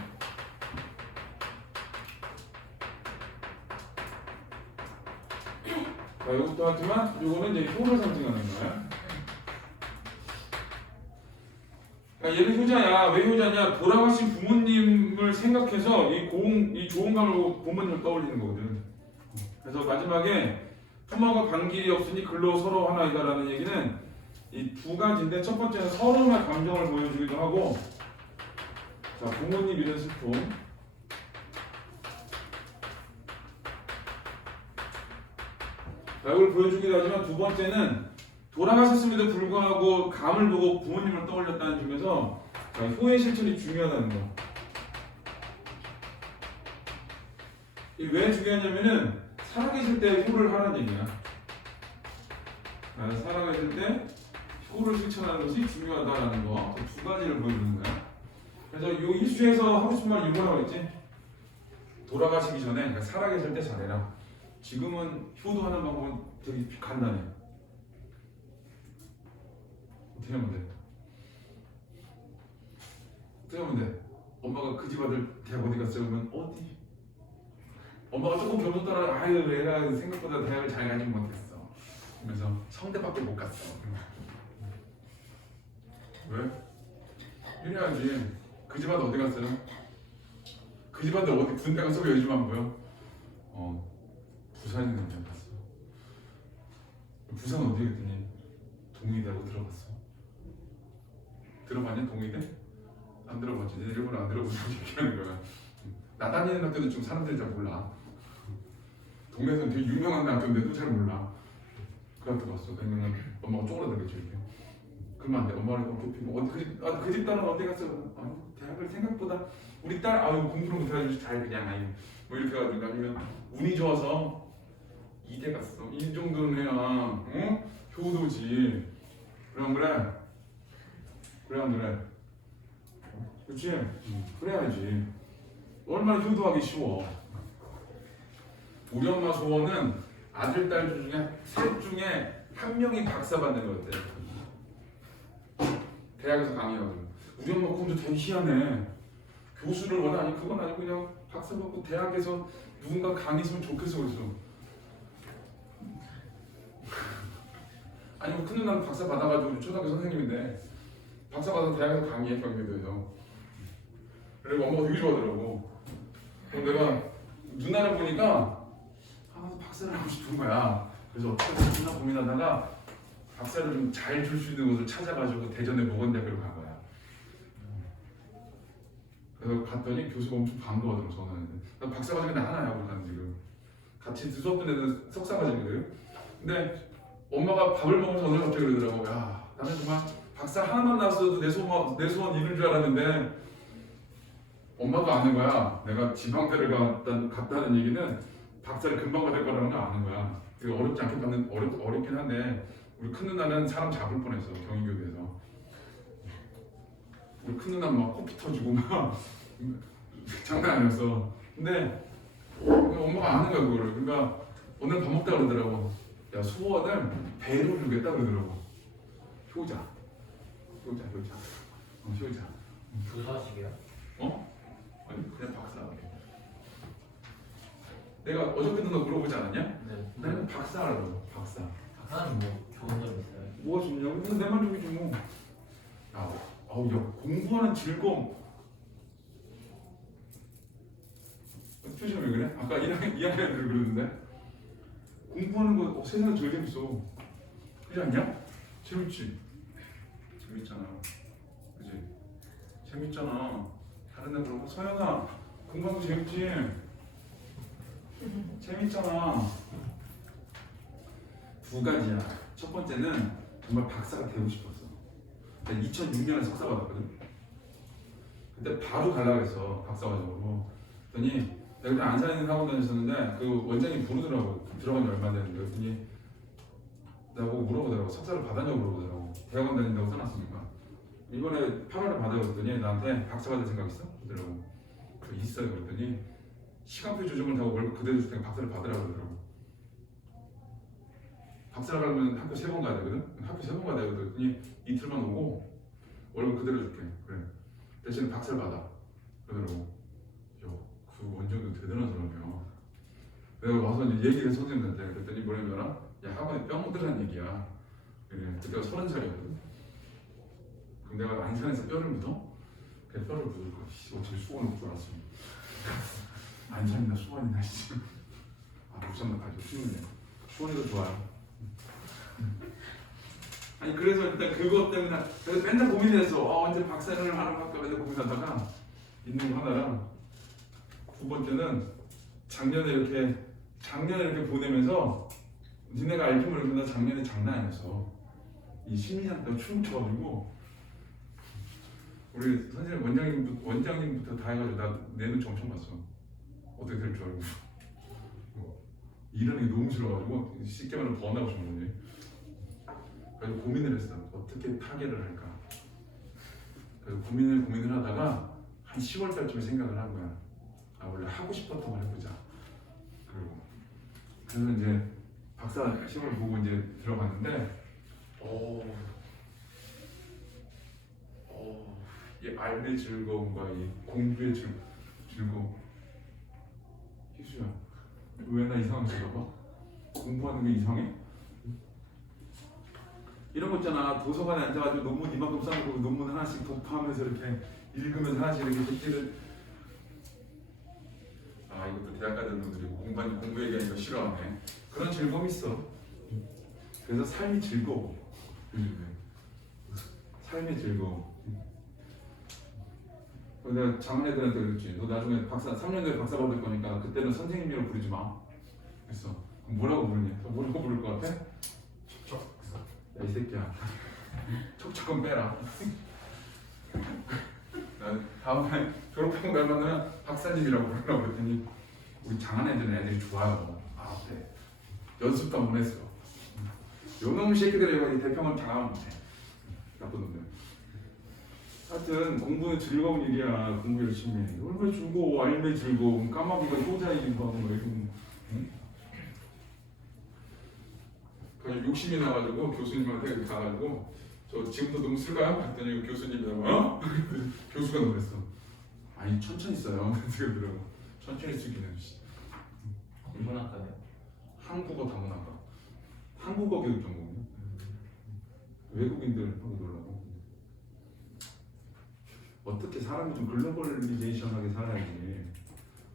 자, 이것도 하지만 이거는 이제 효를 상징하는 거야. 그러니까 얘는 효자야. 왜 효자냐? 돌아가신 부모님을 생각해서 이 좋은 감을 보고 부모님을 떠올리는 거거든. 그래서 마지막에 품어가 반길이 없으니 글로 서로 하나이다라는 얘기는 이 두 가지인데 첫 번째는 서로의 감정을 보여주기도 하고 자, 부모님 이런 슬픔 자, 이걸 보여주기도 하지만 두 번째는 돌아가셨음에도 불구하고 감을 보고 부모님을 떠올렸다는 점에서 그러니까 효의 실천이 중요하다는 거. 이게 왜 중요하냐면은 살아계실 때 효를 하라는 얘기야. 살아계실 때 효를 실천하는 것이 중요하다라는 거. 두 가지를 보여주는 거야. 그래서 이 일수에서 하고 싶은 말이 이거라고 했지. 돌아가시기 전에, 그러니까 살아계실 때 잘해라. 지금은 효도하는 방법은 되게 간단해. 어떻게 하면 돼? 어떻게 하면 돼? 엄마가 그 집 아들 대학 어디 갔어요? 그러면 어디? 엄마가 조금 겸손따라 아유 얘가 생각보다 대학을 잘 가지 못했어. 그래서 성대밖에 못 갔어. 왜? 이래야지. 그 집 아들 어디 갔어요? 그 집 아들 어디 군대 가서 왜 요즘 안 보여? 부산에 있는 데 갔어. 부산 어디 갔더니 동의대하고 들어갔어. 들어봤냐 동의대? 안 들어봤지. 내 일부러 안 들어보고 얘기하는 거야. 나 다니는 학교는 좀 사람들이 잘 몰라. 동네에서는 되게 유명한 학교인데도 잘 몰라. 그 학교 갔어. 그러면 엄마가 쪼그라들겠지 이렇게. 그러면 안 돼. 엄마를 어디 그 집 딸은 어디 갔어? 아니 대학을 생각보다 우리 딸 아유 공부를 못해가지고 잘 그냥 아유 뭐 이렇게 해가지고 아니면 운이 좋아서 이대 갔어. 이 정도는 해야 어? 효도지. 그래 안 그래? 그래 안 그래? 그치? 그래야지. 얼마나 효도하기 쉬워. 우리 엄마 소원은 아들, 딸 중에 셋 중에 한 명이 박사 받는 거였대. 대학에서 강의하고. 우리 엄마 꿈도 되게 희한해. 교수를 원해. 아니 그건 아니고 그냥 박사 받고 대학에서 누군가 강의했으면 좋겠어 그래서. 아니 큰 누나는 박사 받아가지고 초등학교 선생님인데 박사 받아서 대학에서 강의해 경기도에서. 그리고 엄마가 되게 좋아하더라고. 그럼 내가 누나를 보니까 나도 박사를 하고 싶은 거야. 그래서 어떻게 하나 고민하다가 박사를 좀 잘 줄 수 있는 곳을 찾아가지고 대전의 모건대학교로 간 거야. 그래서 갔더니 교수가 엄청 반가워하더라고 전화했는데 나 박사 과정이 나 하나야 그러고 난 지금 같이 수업 듣는 애들 석사 과정이거든. 근데 엄마가 밥을 먹으면서 오늘 갑자기 그러더라고. 야 나는 정말 박사 하나만 나왔어도 내 소원 이룬 줄 알았는데 엄마도 아는 거야. 내가 지방대를 갔다는 얘기는 박사를 금방 받을 거라는 거 아는 거야. 그게 어렵지 않게 받는 어렵긴 한데 우리 큰 누나는 사람 잡을 뻔했어 경희교대에서. 우리 큰 누나는 막 코피 터지고 막 장난 아니었어. 근데 엄마가 아는 거야 그거를. 그러니까 오늘 밥 먹다 그러더라고. 야 소원을 배로 주겠다 그러더라고. 효자. 교사식이야? 아니 그냥 박사. 내가 어저께도 너 물어보지 않았냐? 네. 나는 박사라고. 박사. 박사는 뭐 좋은 점 있어요? 뭐가 좋냐고? 근데 내 만족이지 뭐. 야 공부하는 즐거움. 표정이 왜 그래? 아까 2학년 애들 그러는데 공부하는 거 세상에 제일 재밌어. 그렇지 않냐? 재밌지? 재밌잖아. 그치? 재밌잖아. 다른 애 그러고 서연아 공부하는 거 재밌지? 재밌잖아. 두 가지야. 첫 번째는 정말 박사가 되고 싶었어. 2006년에 석사 받았거든. 그때 바로 가려고 했어 박사 과정으로. 그랬더니 내가 그때 안산에 있는 학원 다녔었는데 그 원장님 부르더라고. 들어간 지 얼마 됐는데. 그랬더니 나보고 물어보더라고. 석사를 받았냐고 물어보더라고. 대학원 다닌다고 써놨으니까. 이번에 8월에 받아요 그랬더니 나한테 박사 받을 생각 있어? 그러더라고. 그래 있어요 그랬더니 시간표 조정을 하고 월급 그대로 줄 테니까 박사를 받으라고 그러더라고. 박사를 가려면 학교 3번 가야 되거든? 학교 3번 가야 되거든. 그랬더니 이틀만 오고 월급 그대로 줄게. 그래. 대신에 박사를 받아. 그러더라고. 야, 그 원장도 대단한 사람이야. 내가 와서 이제 얘기를 선생님한테 그랬더니 뭐냐면 야 학원에 뼈 묻으라는 얘기야. 그래. 그때가 30살이었거든. 그럼 내가 안산에서 뼈를 묻어? 그래 뼈를 묻을 거야. 어떻게 수원을 묻을 알았어. 안산이나 수원이나 씨. 부산나 가지고 수원이네. 수원이도 좋아요. 아니 그래서 일단 그것 때문에 그래서 맨날 고민했어. 언제 박사를 하러 갈까 맨날 고민하다가 있는 거 하나랑 두 번째는 작년에 이렇게 보내면서 니네가 알지 모르겠는데 나 작년에 장난 아니었어. 이 심리학 때문에 춤 춰가지고 우리 선생님 원장님부터 다 해가지고 나 내 눈치 엄청 봤어. 어떻게 될 줄 알고. 일하는 게 너무 싫어가지고 쉽게 말하면 번아웃 온 거지. 그래서 고민을 했어. 어떻게 타결을 할까. 그래서 고민을 하다가 한 10월 달쯤에 생각을 한 거야. 아 원래 하고 싶었던 걸 해보자. 그리고 그래서 이제 박사 시험을 보고 이제 들어갔는데, 이 알의 즐거움과 이 공부의 즐거움. 희수야, 왜 나 이상하게 쳐다봐? 공부하는 게 이상해? 이런 거 있잖아. 도서관에 앉아가지고 논문 이만큼 쌓아놓고 논문 하나씩 도파하면서 이렇게 읽으면서 하나씩 이렇게 듣기를. 아 이것도 대학 가는 놈들이 공부 얘기하니까 싫어하네. 그런 즐거움이 있어. 그래서 삶이 즐거워. 삶의 즐거움. 내가 장애들한테 그랬지. 너 나중에 3년 뒤에 박사 받을 거니까 그때는 선생님이라고 부르지 마. 그랬어. 그럼 뭐라고 부르니? 뭐라고 부를 것 같아? 척척. 야, 이 새끼야. 척척은 빼라. 나 다음에 졸업하고 날만은 박사님이라고 부르라고 그랬더니 우리 장안 애들은 애들이 좋아요. 아, 네. 연습도 한번 했어. 요놈 새끼들이 대평은 장담 못해. 나쁜 놈들. 하여튼 공부는 즐거운 일이야. 공부 열심히 해. 얼마나 즐거워. 알매 즐거움. 까마귀가 효자이기도 하고 뭐 이런. 응? 그래서 욕심이 나가지고 교수님한테 가가지고 저 지금도 너무 쓸까요? 그랬더니 교수님이라고 어? 교수가 놀랬어. 아니 천천히 써요. 그러더라고. 천천히 쓰기는. 인문학과요? 한국어 다문학과. 한국어 교육 전공이요. 외국인들 하고 놀라고. 어떻게 사람이 좀 글로벌리제이션하게 살아야지.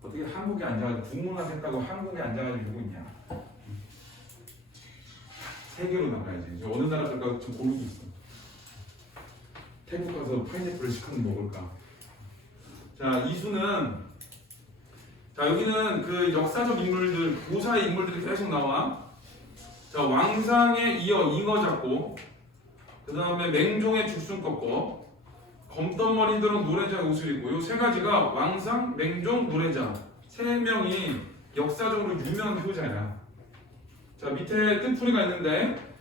어떻게 한국에 앉아가지고 국문하겠다고 한국에 앉아가지고 누구 있냐. 세계로 나가야지. 이제 어느 나라 갈까 좀 고르고 있어. 태국 가서 파인애플을 시커먼 먹을까. 자 이수는, 자 여기는 그 역사적 인물들, 고사의 인물들이 계속 나와. 자 왕상에 이어 잉어 잡고, 그 다음에 맹종의 죽순 꺾고, 검떡머리들은 노래자 옷을 입고, 요 세 가지가 왕상, 맹종, 노래자 세 명이 역사적으로 유명한 효자야. 자 밑에 뜻풀이가 있는데,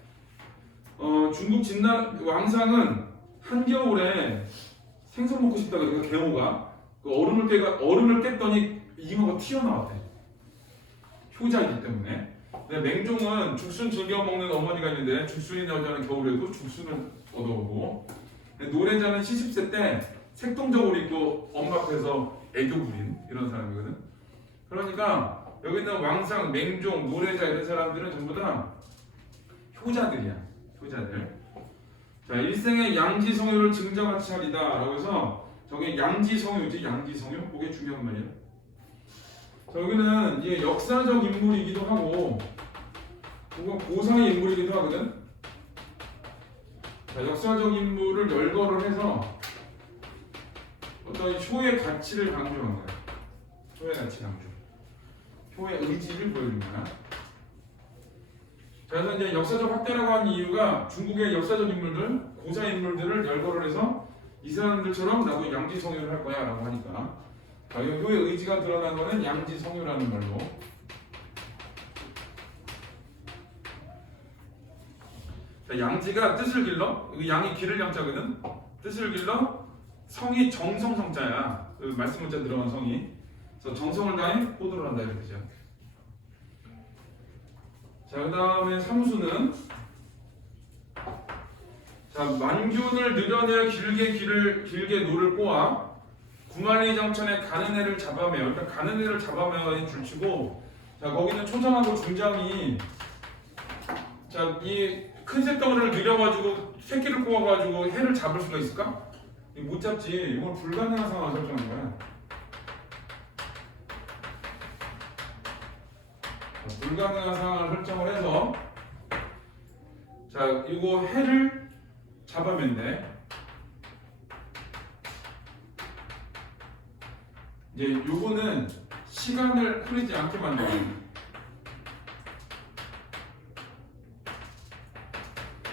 중국 진나 왕상은 한겨울에 생선 먹고 싶다 그러니까 계호가 그 얼음을 깼더니 잉어가 튀어나왔대. 효자이기 때문에. 근데 맹종은 죽순 즐겨 먹는 어머니가 있는데 죽순이 여자는 겨울에도 죽순을 얻어오고, 노래자는 시집세 때 색동적으로 입고 엄마 앞에서 애교 부린 이런 사람이거든. 그러니까 여기 있는 왕상, 맹종, 노래자 이런 사람들은 전부 다 효자들이야. 효자들. 자 일생의 양지성유를 증자같이 하리다 라고 해서, 저게 양지성유지. 양지성유? 그게 중요한 말이야. 자 여기는 이게 역사적 인물이기도 하고 그건 고상의 인물이기도 하거든. 자, 역사적 인물을 열거를 해서 어떤 효의 가치를 강조한 거야. 효의 가치 강조. 효의 의지를 보여준 거야. 그래서 이제 역사적 확대라고 하는 이유가 중국의 역사적 인물들, 고사 인물들을 열거를 해서 이 사람들처럼 나도 양지성유를 할 거야 라고 하니까, 자, 효의 의지가 드러난 거는 양지성유라는 말로. 자, 양지가 뜻을 길러, 여기 양이 길을 양자거든. 뜻을 길러, 성이 정성성자야. 그 말씀 문자 들어간 성이. 그래서 정성을 다해 호도를 한다 이런 뜻이야. 자, 그 다음에 삼수는, 자 만균을 늘어내어 길게 노를 꼬아 구만리 정천에 가는 애를 잡아매어. 그러니까 가는 애를 잡아매어인 줄치고, 자 거기는 초장하고 중장이, 자 이 큰 쇳덩어리를 늘려가지고 새끼를 꼬아가지고 해를 잡을 수가 있을까? 못 잡지. 이건 불가능한 상황을 설정한 거야. 불가능한 상황을 설정을 해서, 자 이거 해를 잡아면 돼. 이제 요거는 시간을 흐르지 않게 만들어.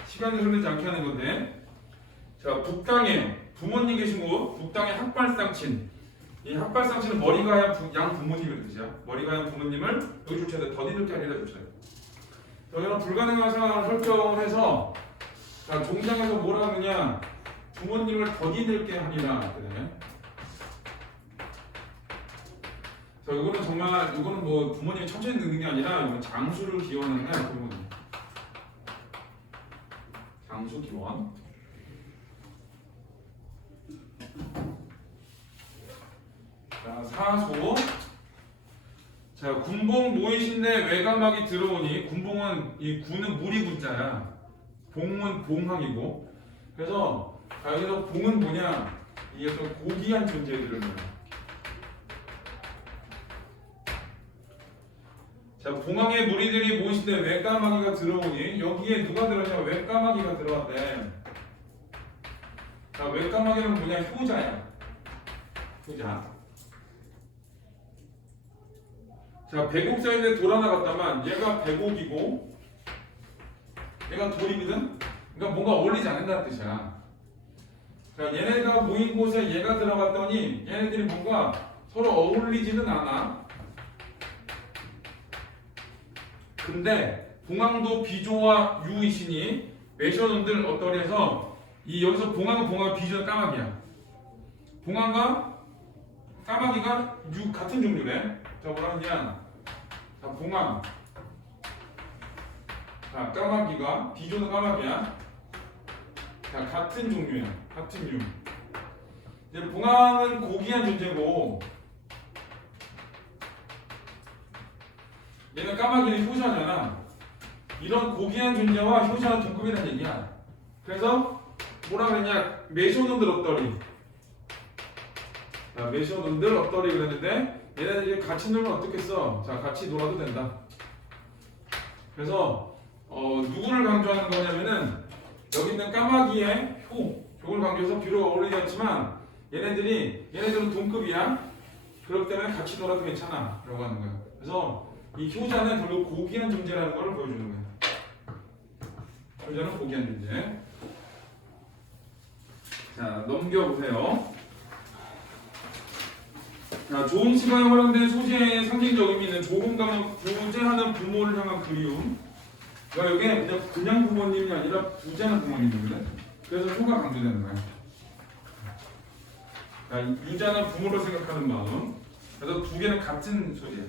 시간을 흐르지 않게 하는 건데, 자 북강에 부모님 계신 곳 북땅의 학발상친. 이 학발상친은 머리가 하얀 양 부모님의 뜻이야. 머리가 하얀 부모님을 여기 줄쳐야 돼. 더디들 게 아니라 줄쳐야 돼. 여기는 불가능한 상황을 설정을 해서 자, 종장에서 뭐라 하느냐 부모님을 더디들게 하리라. 그래. 자, 이거는 정말 이거는 뭐 부모님이 천천히 늙는 게 아니라 이건 장수를 기원하는 거야. 그러면 장수 기원. 자, 사소. 자, 군봉 모이신내 외감막이 들어오니 군봉은 이 구는 무리 구자야. 봉은 봉학이고. 그래서 자, 여기서 봉은 뭐냐? 이게 좀 고귀한 존재들을 말해. 자, 봉황의 무리들이 모이신데 외까마귀가 들어오니 여기에 누가 들어오냐? 외까마귀가 들어왔대. 자, 외까마귀는 뭐냐? 효자야. 효자. 자, 백옥자인데 돌 하나 갔다만 얘가 백옥이고 얘가 돌이거든? 그러니까 뭔가 어울리지 않는다는 뜻이야. 자, 얘네가 모인 곳에 얘가 들어갔더니 얘네들이 뭔가 서로 어울리지는 않아. 근데 봉황도 비조와 유이시니 매셔놈들 어떠리 해서 이 여기서 봉황은 비조는 까마귀야. 봉황과 까마귀가 같은 종류래. 자, 뭐라 하냐? 자, 봉황. 자, 까마귀가 비조는 까마귀야. 자, 같은 종류야. 같은 류. 이제 봉황은 고귀한 존재고 얘는 까마귀는 효자잖아. 이런 고귀한 존재와 효자는 동급이라는 얘기야. 그래서 뭐라 그랬냐? 매셔놈들 업더리. 자, 매셔놈들 업더리 그랬는데 얘네들이 같이 놀면 어떻겠어? 자, 같이 놀아도 된다. 그래서 누구를 강조하는 거냐면은 여기 있는 까마귀의 효를 강조해서 비록 어울리지 않지만 얘네들은 동급이야. 그렇기 때문에 같이 놀아도 괜찮아 라고 하는 거야. 그래서 이 효자는 별로 고귀한 존재라는 걸 보여주는 거야. 효자는 고귀한 존재. 자, 넘겨보세요. 자, 좋은 시간에 활용된 소재의 상징적 의미는 조금감은 부재하는 부모를 향한 그리움. 그러니까 이게 그냥 부모님이 아니라 부재하는 부모님이거든. 그래서 효가 강조되는 거야. 자, 유자는 부모를 생각하는 마음. 그래서 두 개는 같은 소재야.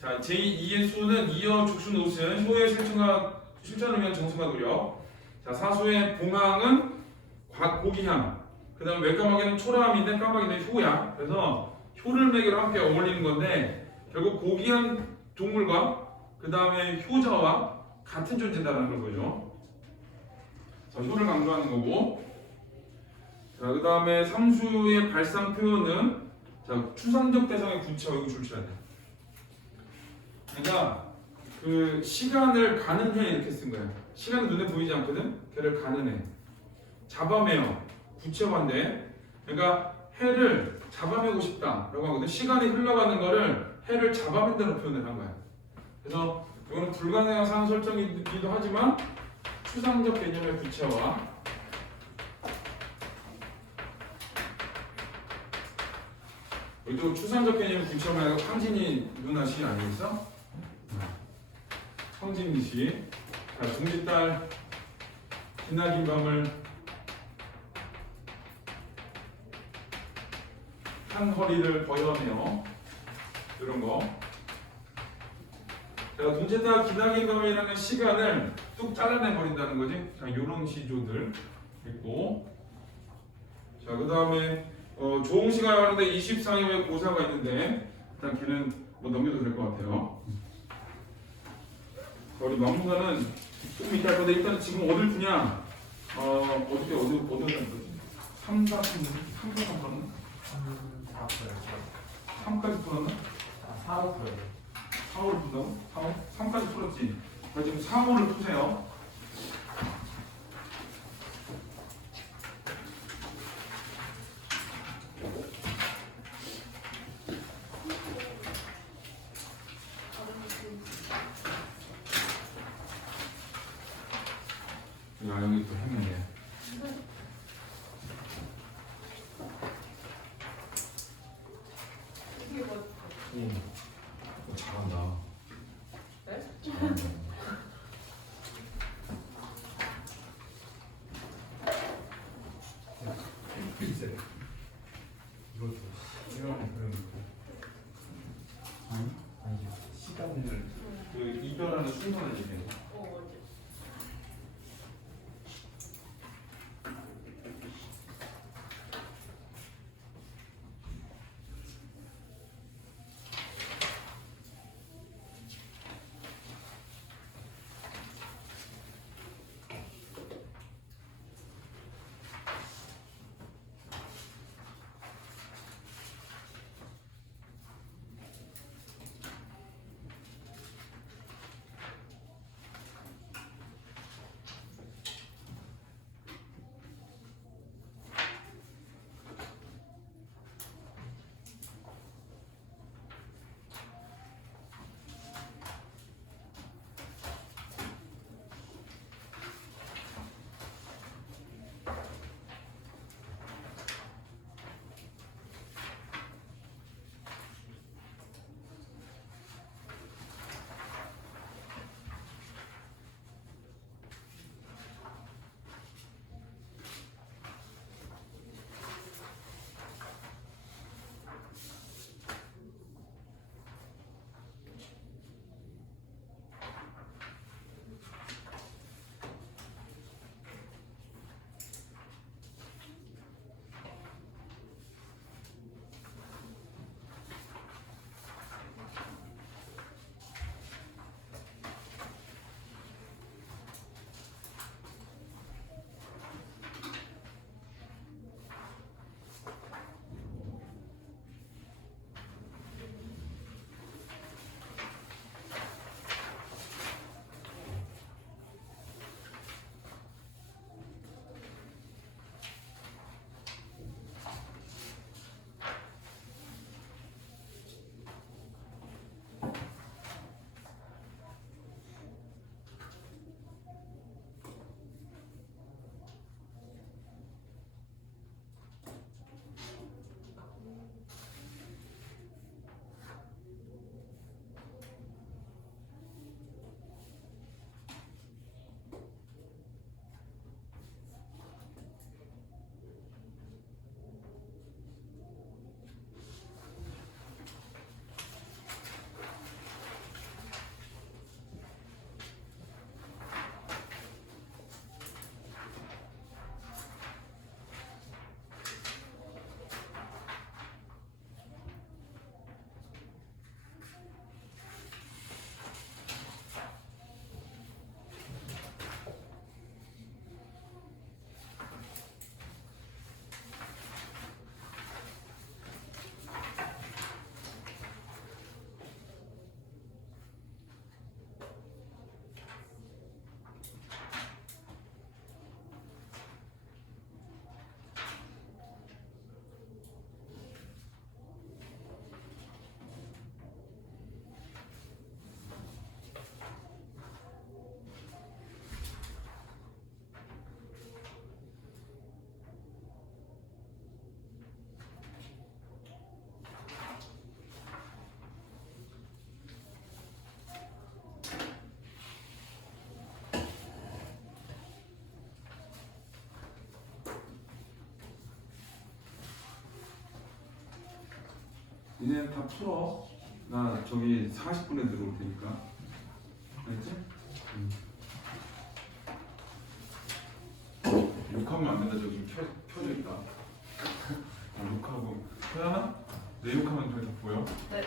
자, 제2의 수는 이어 죽순 옷은 효의 실천을 위한 정성과 노력. 자, 사소의 봉황은 고귀함. 그 다음에 외까마귀는 초라함인데 까마귀는 효야. 그래서 효를 매개로 함께 어울리는 건데 결국 고귀한 동물과 그 다음에 효자와 같은 존재다라는 걸 보죠. 자, 효를 강조하는 거고. 자, 그 다음에 삼수의 발상 표현은 자, 추상적 대상의 구체와 이거 줄쳐야 돼. 그러니까 그 시간을 가는 해 이렇게 쓴 거야. 시간은 눈에 보이지 않거든. 걔를 가는 해. 잡아매요. 구체화인데. 그러니까 해를 잡아매고 싶다라고 하거든. 시간이 흘러가는 거를 해를 잡아맨다는 표현을 한 거야. 그래서 이거는 불가능한 상황 설정이기도 하지만 추상적 개념의 구체화. 여기도 추상적 개념의 구체화가 황진이 누나 시 아니겠어? 황진이 시. 자, 종지딸 기나긴 밤을 한 허리를 버여내어 이런 거. 자, 동체타 기나긴 밤이라는 시간을 뚝 잘라내 버린다는 거지. 자, 요런 시조들 있고. 자, 그 다음에 좋은 시간에 하는데 24년의 고사가 있는데 일단 걔는 뭐 넘겨도 될 것 같아요. 자, 우리 막무가는 조금 이따 할 건데 일단 지금 어딜 푸냐? 어떻게 할 거지? 3, 4, 3까지 풀었나? 3까지 풀었나? 4호 풀어요. 4호를 푼다고? 4호? 3까지 풀었지? 자, 지금 4호를 푸세요. 야, 여기 또 했네. 신청해주세요. 어제. 니네 다 풀어. 나 저기 40분에 들어올 테니까. 알겠지? 욕하면 안 된다. 저기 켜져 있다. 욕하고. 서연아? 내 욕하면 더 보여? 네.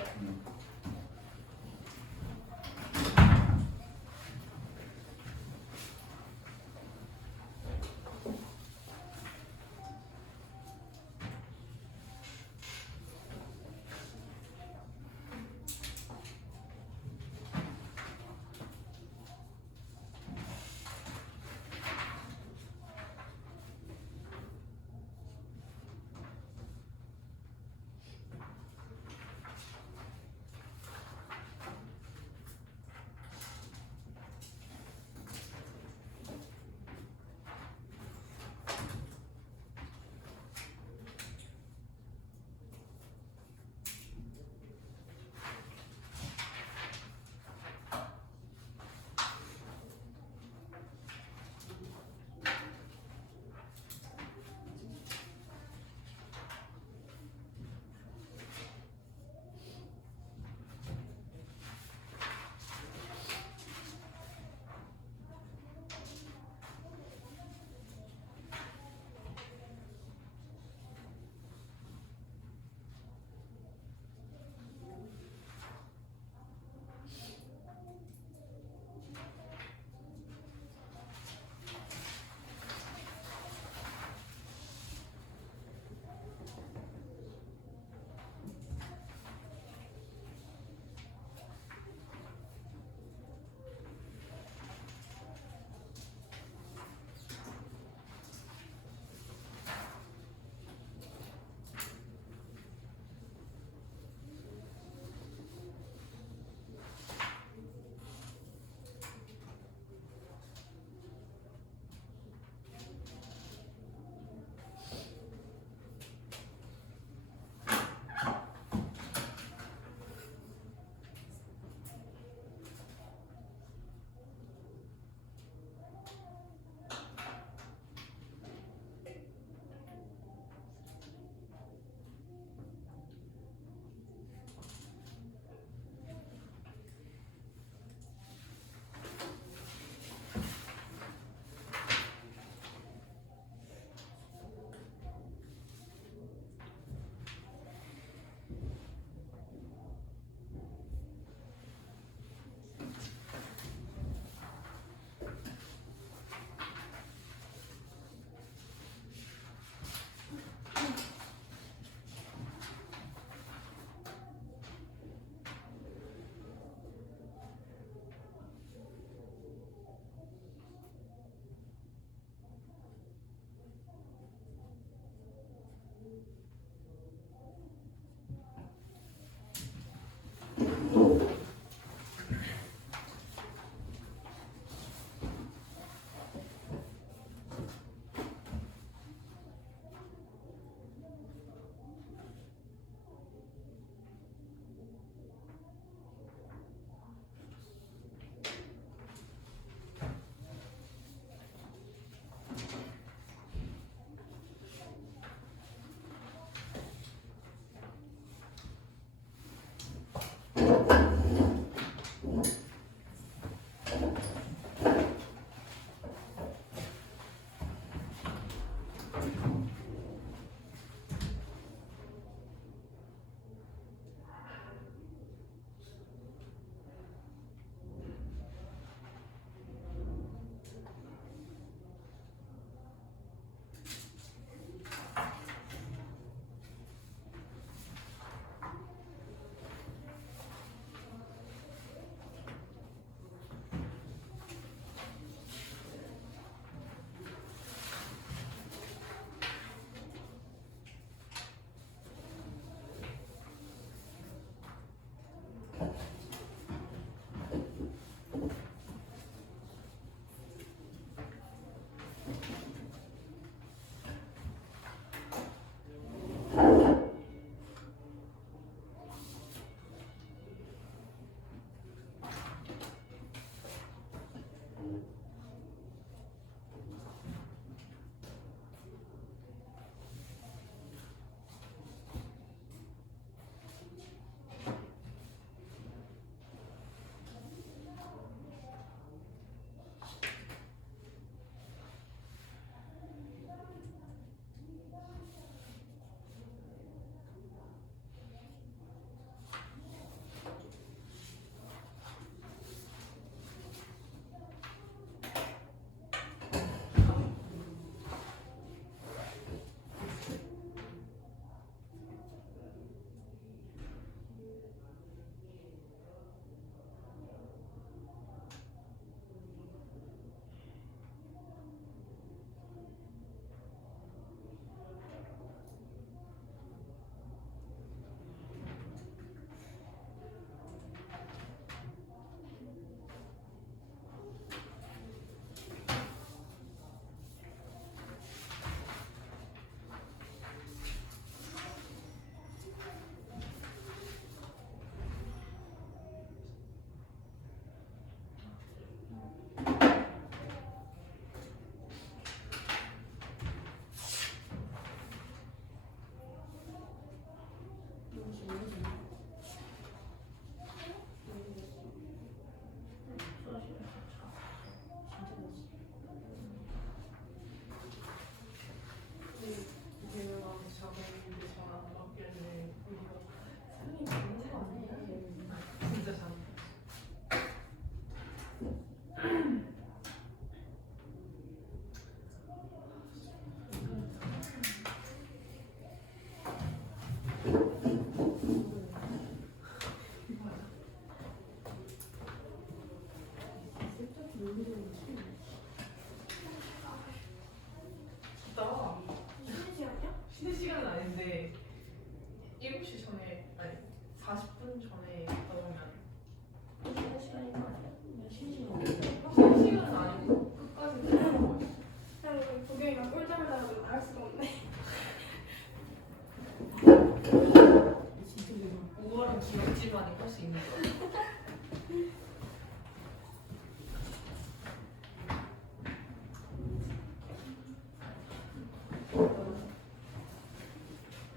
밥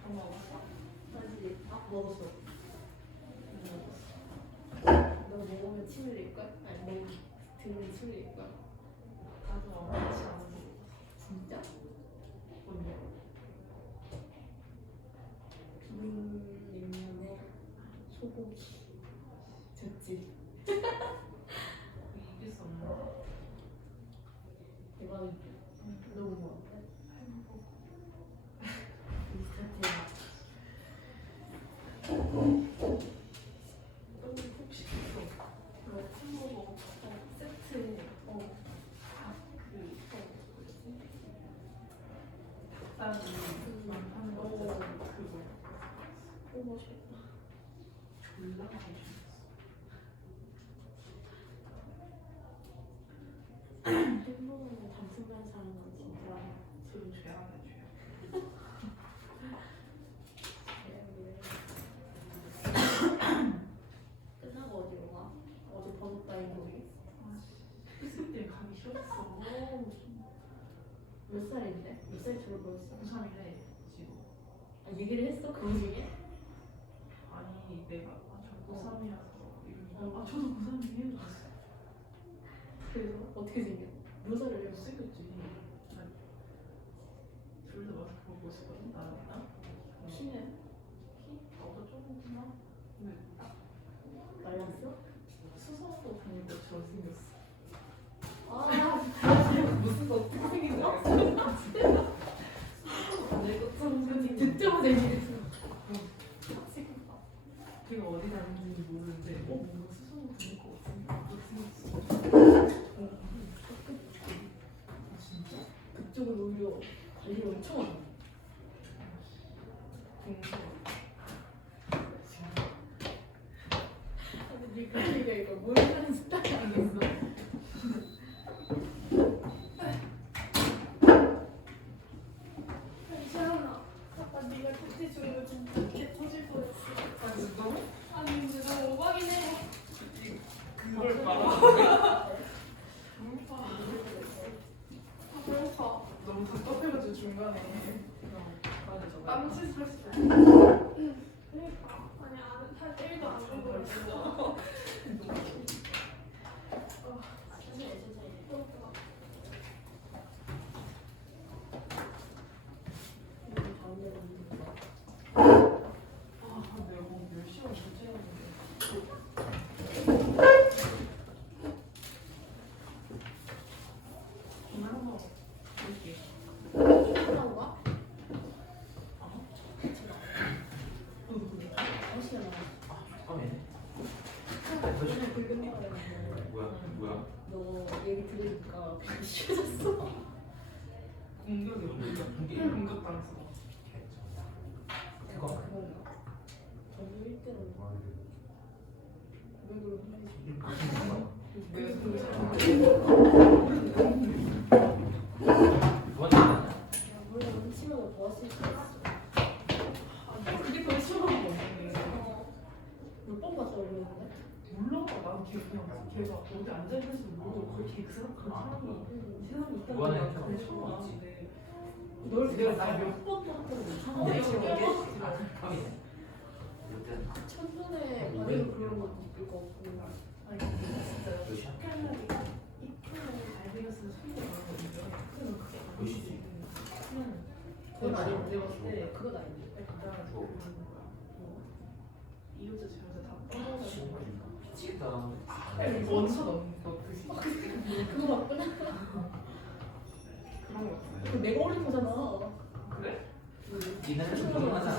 먹었어? 아직 밥 먹었어. 너 먹으면 침 흘릴걸? 아니 먹으면 들으면 침 흘릴걸? 나도 아무렇지 않은데. 진짜? 뭔데? 비빔냉면에 소고기 좋지? 이길 수 없는 거. 대박이지? 너무 좋았대? 비슷해. 너무 푹 시켰어. 그 햄버거 세트. 닭다리 하는 거 그거. 오 맛있겠다. 졸라 맛있어. 햄버거는 단순한 사람은 진짜 지금 죄악이야 죄악. 끝나고 어디로 가? 어제 번호 따위 모르겠어. 있을 때 가기 싫었어. 몇 살인데? 몇 살 졸업했어? 고3이래 지금. 아 얘기를 했어? 그 중에? 아니 내가 저 고3이라서 이러니까 저도 고3이에요. 그래서 어떻게 생겼어? 몇 살을 했어? 못생겼지. 둘 다 마스크 보고 있었거든 나랑. 키는? 나보다 조금구나. 근데 말랐어? 수성도 다니고 잘생겼어. 아 무슨 거 어떻게 생긴 거? 듣자마자 얘기했어. 걔가 어디 다니는지 모르는데 뭔가 수성도 다닐 것 같은데 못생겼어. 진짜? 그쪽은 오히려 관리 엄청 많아. 동서. 근데 네 관리가 이거 모르는 스타일이 아니었어. 시원아, 아까 네가 그때 주는 거 진짜 개 터질 뻔했어. 아 진짜? 아니 근데 너무 오박이네. 그걸 말아. 배고파. 너무 답답해가지고 중간에. 맞아 저. 땀 씻을 수 있어. 그러니까 아니 한 1도 안 먹었어. 내가 뭐 10시간 결제했는데. 오늘 한번 볼게. 끝나고 가? 오늘 붉은 거야. 뭐야? 너 얘기 들으니까 그냥 쉬워졌어. 공격이 뭐야? 공격당했어. 그거 그건가? 전부 1등은 고백으로 혼내지. 야, 원래 눈치만 좋았을 수 있어. 그게 더 싫어하는 건데. 몇번 봤어, 이러는데? 몰라. 나는 그냥 걔가 어디 앉아있는지 모르고 그렇게 그 세상이 있다고 무한의 내가 행차가 그걸 처음 있지. 알았는데 널 내가 내가 몇 번도 한다고 어, 이상하게 첫눈에 반해서 그런 것도 있을 것 같고. 아니 근데 진짜 학교는 이쁘고 잘생겼으면 소리가 많거든요. 그냥 그게 아니지. 그냥 그건 아니고 내가 봤을 때 그건 아니지. 약간 이 여자 저 여자 다 떠나가지고 미치겠다. 원쳐 넘는 거 그지? 그거 맞구나. 그런 거 같아. 그 내가 올린 거잖아. 그래? 니는 좀 궁금하잖아.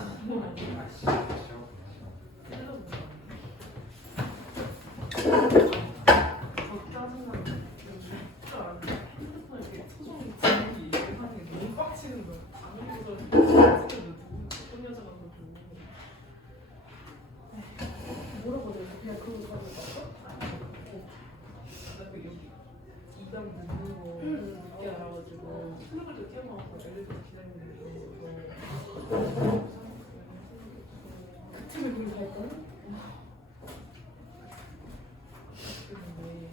핸드폰 이렇게 초종이 지우기 이렇게 하는 게 너무 빡치는 거야. 아무리 보더라도 진짜 어떤 여자가 그러고. 뭐라고 해야 돼? 그냥 그거 가지고 봤어? 나그 여기 이가 묻는 거 늦게 알아가지고 슬로그도 뛰어나와서 엘리베이터 기다리는데 그 팀을 그걸 갈 거야? 근데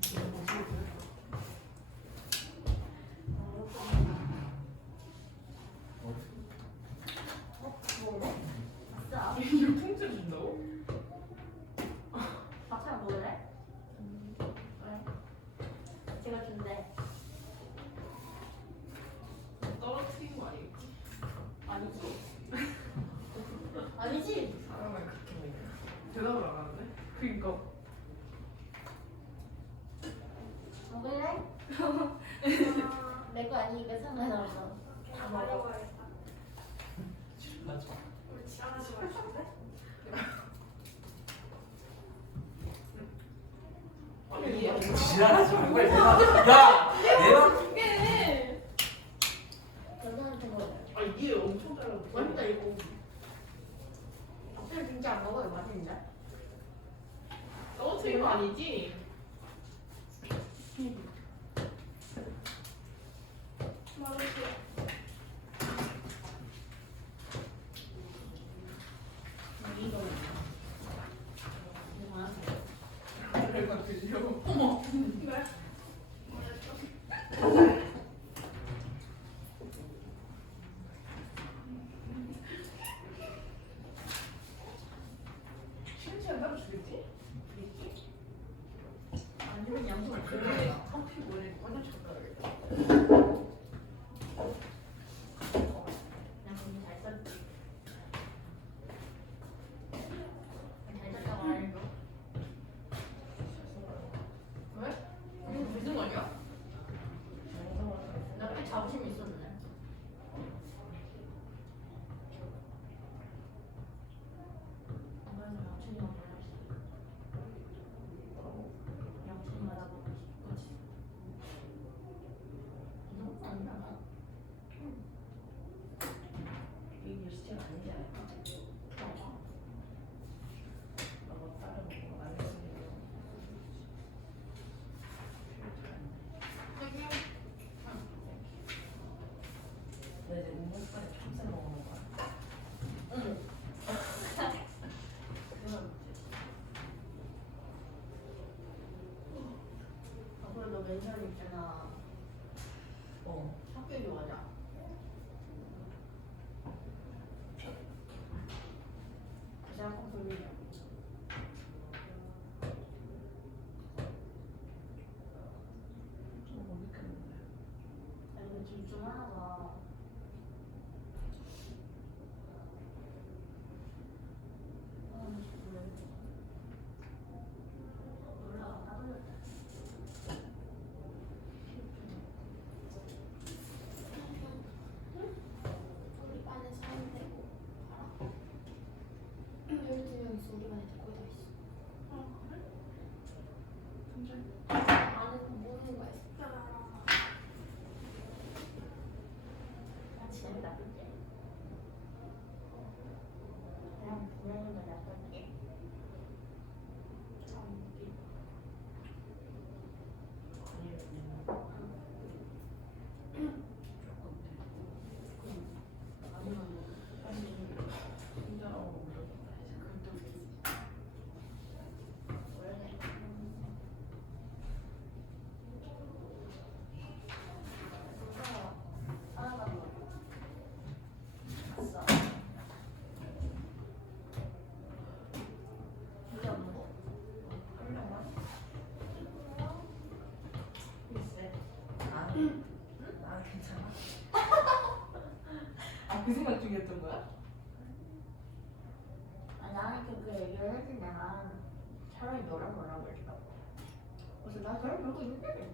진짜 너무 싫어. 내 거 아니니까 상관없어. 다 먹어. 맞아. 우리 지랄하지 말던데? 지랄하지 말고 야! 내가 두개 너한테 먹어. 아 이게 엄청 달라. 맛있다 이거. 술 진짜 안 먹어요 맛있는데? 떨어뜨린 거 아니지? 맛있어. 이거. 내가 들려. 왜? 신지한 따로 주겠지? 아니면 양손 안 그래. 요 커피 원래 완전 쳤다. 양손 잘 썼지. 잘 썼다고 안 해줘. 왜? 이거 무슨 말이야? 나꽤 자부심이 있었네. 그래서 양춘이가 몰랐어. 양춘이마다 먹고 싶지. 이 정도 아니야? 이게 시체가 아니지 않을까? 너무 다른 거 안 했으면. 나 이제 운동권에 참새 먹는 거야. 응. 그건 앞으로 너 맨날 있잖아. 학교 이용하자. 다시 한번 돌리자. 못 느꼈는데. 아니 지금 좀 하나가 몰라 따돌렸다. 우리 반에 사람 되고 가라. 12명 있어. 우리 반에 듣고 다 있어. 아 그래? 안에서 모르는 거야. 재밌다 그치? 그냥 보내는 거 놔둘게. 그 생각 중이었던 거야? 나한테 그 얘기를 해주면 차라리 너랑 뭐라고 했어. 그래서 나 그럼 별거 있는데.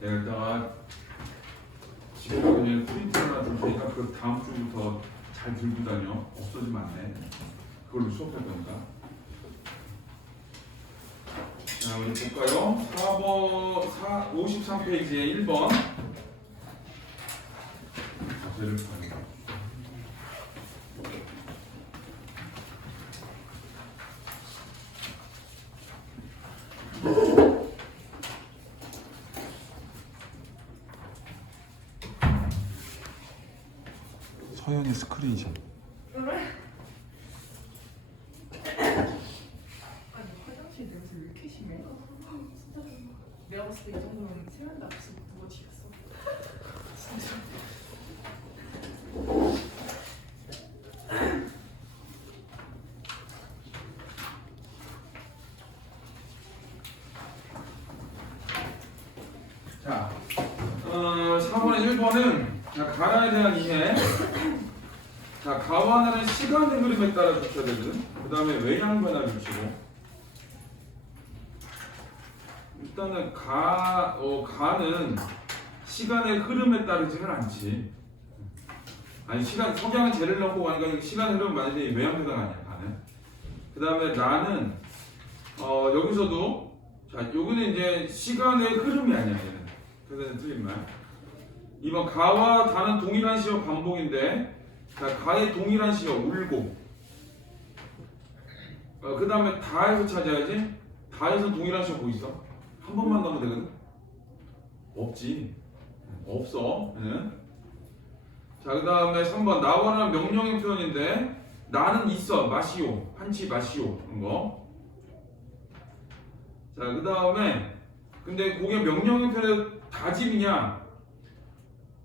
내가 이따가 집에 가서 그냥 프린트를 하나 줄 테니까 그 다음 주부터 잘 들고 다녀. 없어지면 안 돼. 그걸로 수업할 거니까. 자, 우리 볼까요? 4번, 53페이지에 1번. 자세를 보니까. 서연의 스크린샷. 아니 화장실 냄새 왜 이렇게 심해? 내가 봤을 때 이 정도면 세면대 앞에서 누가 지었어. 진짜. 4번에 1번은 가라에 대한 이해. 자, 가와 나는 시간의 흐름에 따라 주셔야 되거든. 그 다음에 외양 변화를 주시고. 일단은 가는 시간의 흐름에 따르지는 않지. 아니 석양은 재를 넣고 가니까 시간 흐름 만약에 외양 변화가 아니야. 가는. 그 다음에 나는 여기서도 자 여기는 이제 시간의 흐름이 아니야. 얘는. 그래서 틀린 말. 2번 가와 다는 동일한 시어 반복인데 자 가의 동일한 시어 울고. 그 다음에 다에서 찾아야지. 다에서 동일한 시어 뭐 있어? 한 번만 넣으면 되거든? 없지. 없어. 네. 자, 그 다음에 3번. 나와라는 명령형 표현인데, 나는 있어. 마시오. 한치 마시오. 그런 거. 자, 그 다음에, 근데 그게 명령형 표현의 다짐이냐?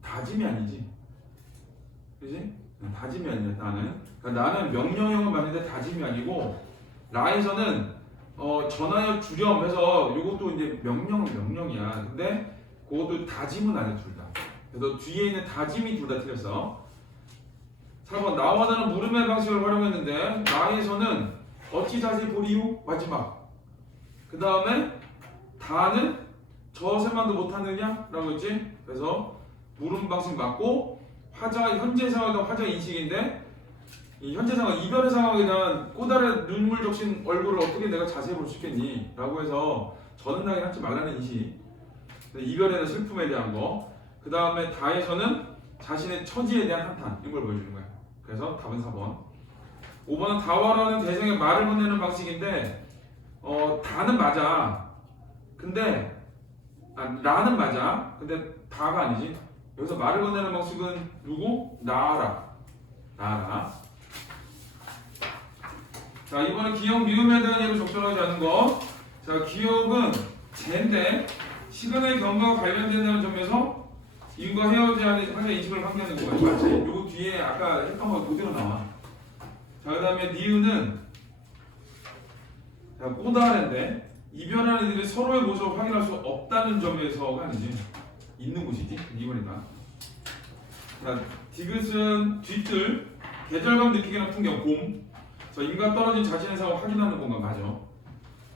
다짐이 아니지. 그지? 다짐이 아니야, 나는. 그러니까 나는 명령형은 맞는데 다짐이 아니고, 라에서는 전하여 주렴해서 이것도 이제 명령은 명령이야. 근데 그것도 다짐은 아니야 둘 다. 그래서 뒤에 있는 다짐이 둘 다 틀렸어. 4번 나와 다는 물음의 방식을 활용했는데 나에서는 어찌 자세히 보리요? 마지막. 그 다음에 다는 저세만도 못하느냐? 라고 했지. 그래서 물음 방식 맞고 화자 현재 상황과 화자 인식인데 이 현재 상황, 이별의 상황에 대한 꼬달의 눈물 적신 얼굴을 어떻게 내가 자세히 볼 수 있겠니? 라고 해서 저는 나게 하지 말라는 인식. 이별에 대한 슬픔에 대한 거. 그 다음에 다에서는 자신의 처지에 대한 한탄. 이걸 보여주는 거야. 그래서 답은 4번. 5번은 다와라는 대상의 말을 건네는 방식인데 다는 맞아. 근데 나는 맞아. 근데 다가 아니지. 여기서 말을 건네는 방식은 누구? 나라. 나라. 자, 이번에 기억 미음에 대한 예로 적절하지 않은 거. 자, 기억은 제인데 시간의 경과와 관련된다는 점에서 이윤과 헤어져야 하는 인식을 확인하는 거야. 맞지? 요거 뒤에 아까 했던 거 그대로 나와. 자, 그 다음에 니은은 자, 꼬다른데 이별하는 이들이 서로의 모습을 확인할 수 없다는 점에서가 아니지. 있는 곳이지. 2번이다. 자, 디귿은 뒤뜰, 계절감 느끼기는 풍경, 봄. 자, 인간 떨어진 자신의 상황을 확인하는 공간 맞아.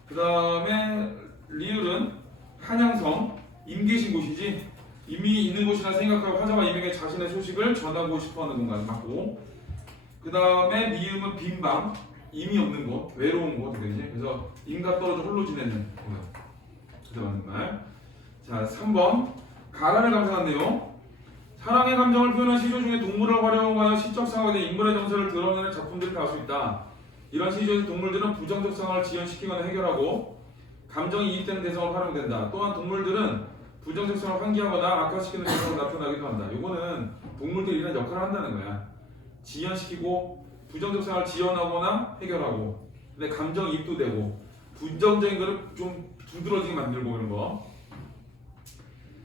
그 다음에 리을은 한양성, 임 계신 곳이지. 이미 있는 곳이라 생각하고 화자와 임에게 자신의 소식을 전하고 싶어하는 공간 맞고. 그 다음에 미음은 빈방, 임이 없는 곳, 외로운 곳 되겠지. 그래서 임과 떨어져 홀로 지내는 공간. 그때 맞는 말. 자, 3번 가라를 감상한 내용. 사랑의 감정을 표현한 시조 중에 동물을 활용하여 시적 상황에 인물의 정서를 드러내는 작품들을 볼 수 있다. 이런 시조에서 동물들은 부정적 상황을 지연시키거나 해결하고 감정이 이입되는 대상으로 활용된다. 또한 동물들은 부정적 상황을 환기하거나 악화시키는 대상으로 나타나기도 한다. 이거는 동물들이 이런 역할을 한다는 거야. 지연시키고 부정적 상황을 지연하거나 해결하고 근데 감정 이입도 되고 부정적인 거를 좀 두드러지게 만들고 그런 거.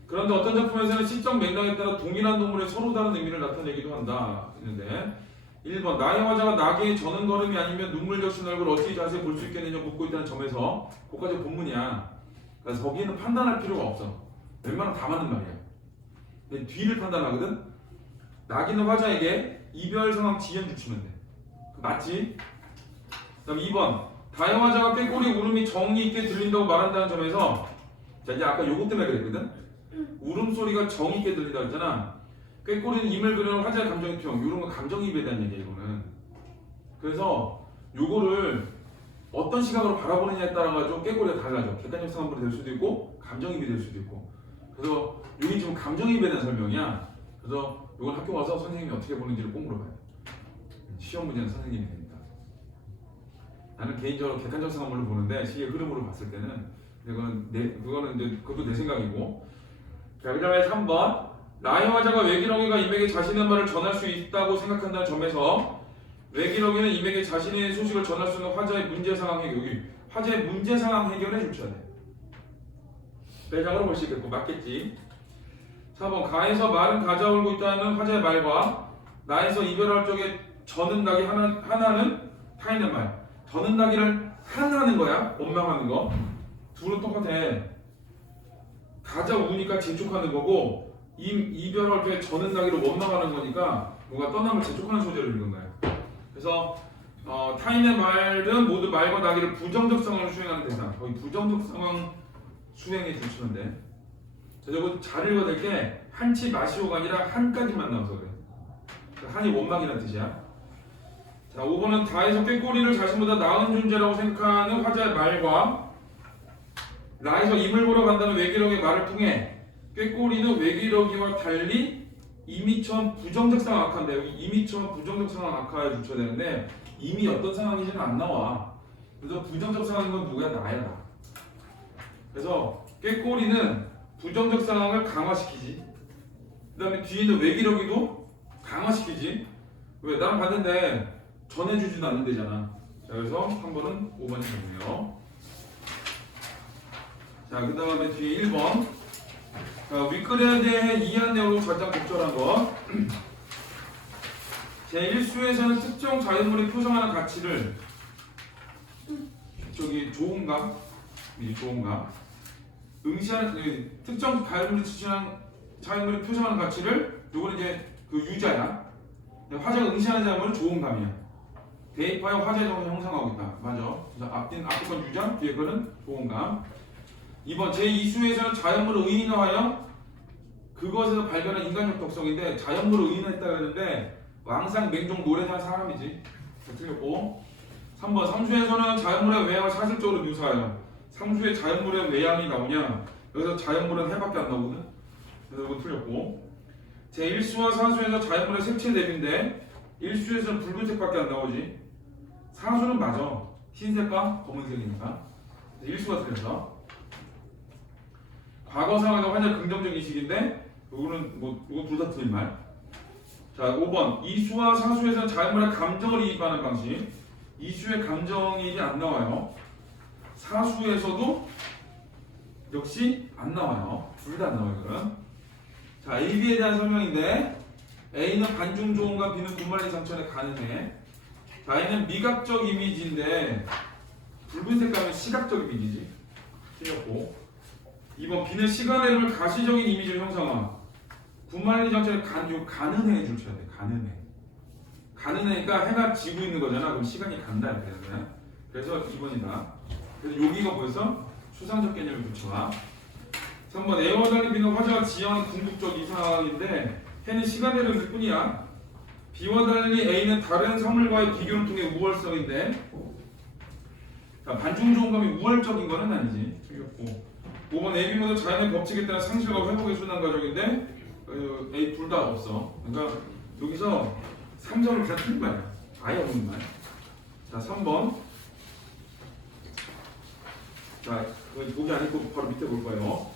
그런데 어떤 작품에서는 시적 맥락에 따라 동일한 동물의 서로 다른 의미를 나타내기도 한다. 있는데 1번 나의 화자가 낙의 저는 걸음이 아니면 눈물 적신 얼굴을 어찌 자세히 볼 수 있겠느냐 묻고 있다는 점에서 그것까지 본문이야. 그래서 거기에는 판단할 필요가 없어. 웬만하면 다 맞는 말이야. 근데 뒤를 판단하거든. 낙이는 화자에게 이별 상황 지연 주치면 돼. 맞지? 그다음 2번 다의 화자가 꾀꼬리 울음이 정이 있게 들린다고 말한다는 점에서 자 이제 아까 요거 때문에 그랬거든. 울음소리가 정이 있게 들린다고 했잖아. 꾀꼬리는 임을 그리는 화자의 감정의 표현. 이런 건 감정이입에 대한 얘기야 이거는. 그래서 요거를 어떤 시각으로 바라보느냐에 따라가지고 꾀꼬리가 달라져. 객관적 상황으로 될 수도 있고 감정이입이 될 수도 있고. 그래서 여기 지금 감정이입에 대한 설명이야. 그래서 요건 학교 가서 선생님이 어떻게 보는지를 꼭 물어봐요. 시험 문제는 선생님이 되니까. 나는 개인적으로 객관적 상황으로 보는데 시의 흐름으로 봤을 때는 그거는 이제 그것도 내 생각이고. 자, 그 다음에 3번 나의 화자가 외기렁이가 임에게 자신의 말을 전할 수 있다고 생각한다는 점에서 외기렁이는 임에게 자신의 소식을 전할 수 있는 화자의 문제 상황 해결. 화자의 문제 상황 해결해 주셔야 돼. 대장으로 볼 수 있겠고 맞겠지. 4번 가에서 말은 가져오고 있다는 화자의 말과 나에서 이별할 적에 저는 낙이 하나는 타인의 말. 저는 낙이를 하나는 거야. 원망하는 거. 둘은 똑같아. 가져오니까 재촉하는 거고 이별할 때 저는 나기를 원망하는 거니까 누가 떠남을 재촉하는 소재를 읽은 거예요. 그래서 타인의 말은 모두 말과 나기를 부정적 상황을 수행하는 대상. 거기 부정적 상황 수행에 주시면 돼. 자, 저거 잘 읽어야 될 게 한치 마시오가 아니라 한까지만 나와서 그래. 한이 원망이라는 뜻이야. 자, 5번은 다에서 꾀꼬리를 자신보다 나은 존재라고 생각하는 화자의 말과 나에서 임을 보러 간다는 외기력의 말을 통해 꾀꼬리는 외기력이와 달리 이미처럼 부정적 상황 악화인데 여기 이미처럼 부정적 상황 악화에 붙여야 되는데 이미 어떤 상황인지는 안 나와. 그래서 부정적 상황인 건 누구야? 나야 나. 그래서 꾀꼬리는 부정적 상황을 강화시키지. 그 다음에 뒤에 있는 외기력이도 강화시키지. 왜? 나랑 봤는데 전해주지도 않는데잖아. 자, 그래서 3번은 5번이 되네요. 자, 그 다음에 뒤에 1번. 자, 윗글에 대해 이해한 내용으로 가장 적절한 것. 제1수에서는 특정 자연물이 표성하는 가치를 좋은가? 응시하는 특정 자연물이 표성하는 가치를 요거는 이제 그 유자야. 화자가 응시하는 자연물은 좋은감이야. 대입하여 화자의 정을 형성하고 있다. 맞아. 그래서 앞에 건 유자, 뒤에 거는 좋은감. 2번 제2수에서는 자연물을 의인화하여 그것에서 발견한 인간적 독성인데 자연물을 의인화했다고 했는데 왕상 맹종 노래자는 사람이지. 틀렸고 3번 상수에서는 자연물의 외양을 사실적으로 묘사하여 상수의 자연물의 외양이 나오냐 여기서 자연물은 해밖에 안 나오거든. 그래서 이거 틀렸고 제1수와 4수에서 자연물의 색채 대비인데 1수에서는 붉은색밖에 안 나오지. 4수는 맞아. 흰색과 검은색이니까 1수가 틀렸어. 과거 상황에서 환자 긍정적 인식인데 이거는 이거 둘 다 틀린 말. 자, 5번 2수와 4수에서는 자연물의 감정을 이입하는 방식. 2수의 감정이익이 안 나와요. 4수에서도 역시 안 나와요. 둘 다 안 나와요. 그럼. 자, A, B에 대한 설명인데 A는 반중 조음과 B는 분말리 상처에 가능해. 자, A는 미각적 이미지인데 붉은 색감은 시각적 이미지지. 틀렸고 2번 B는 시간의물 가시적인 이미지를 형성함. 분말리 상처에 가능해 줄 쳐야 돼. 가능해니까 해가 지고 있는 거잖아. 그럼 시간이 간다 이렇게 되는 거야. 그래서 2번이다. 그래서 여기가 벌써 추상적 개념을 붙여와. 3번 A와 달리 B는 화자가 지향하는 궁극적 이상인데 해는 시간의 흐름일 뿐이야. B와 달리 A는 다른 사물과의 비교를 통해 우월성인데 자, 반중 조음감이 우월적인 거는 아니지. 틀렸고 5번 A, B 모두 자연의 법칙에 따른 상실과 회복의 순환 과정인데 A 둘 다 없어. 그러니까 여기서 3점을 그냥 틀린 거야. 아예 없는 말. 자, 3번. 자, 보기 안 읽고 바로 밑에 볼 거예요.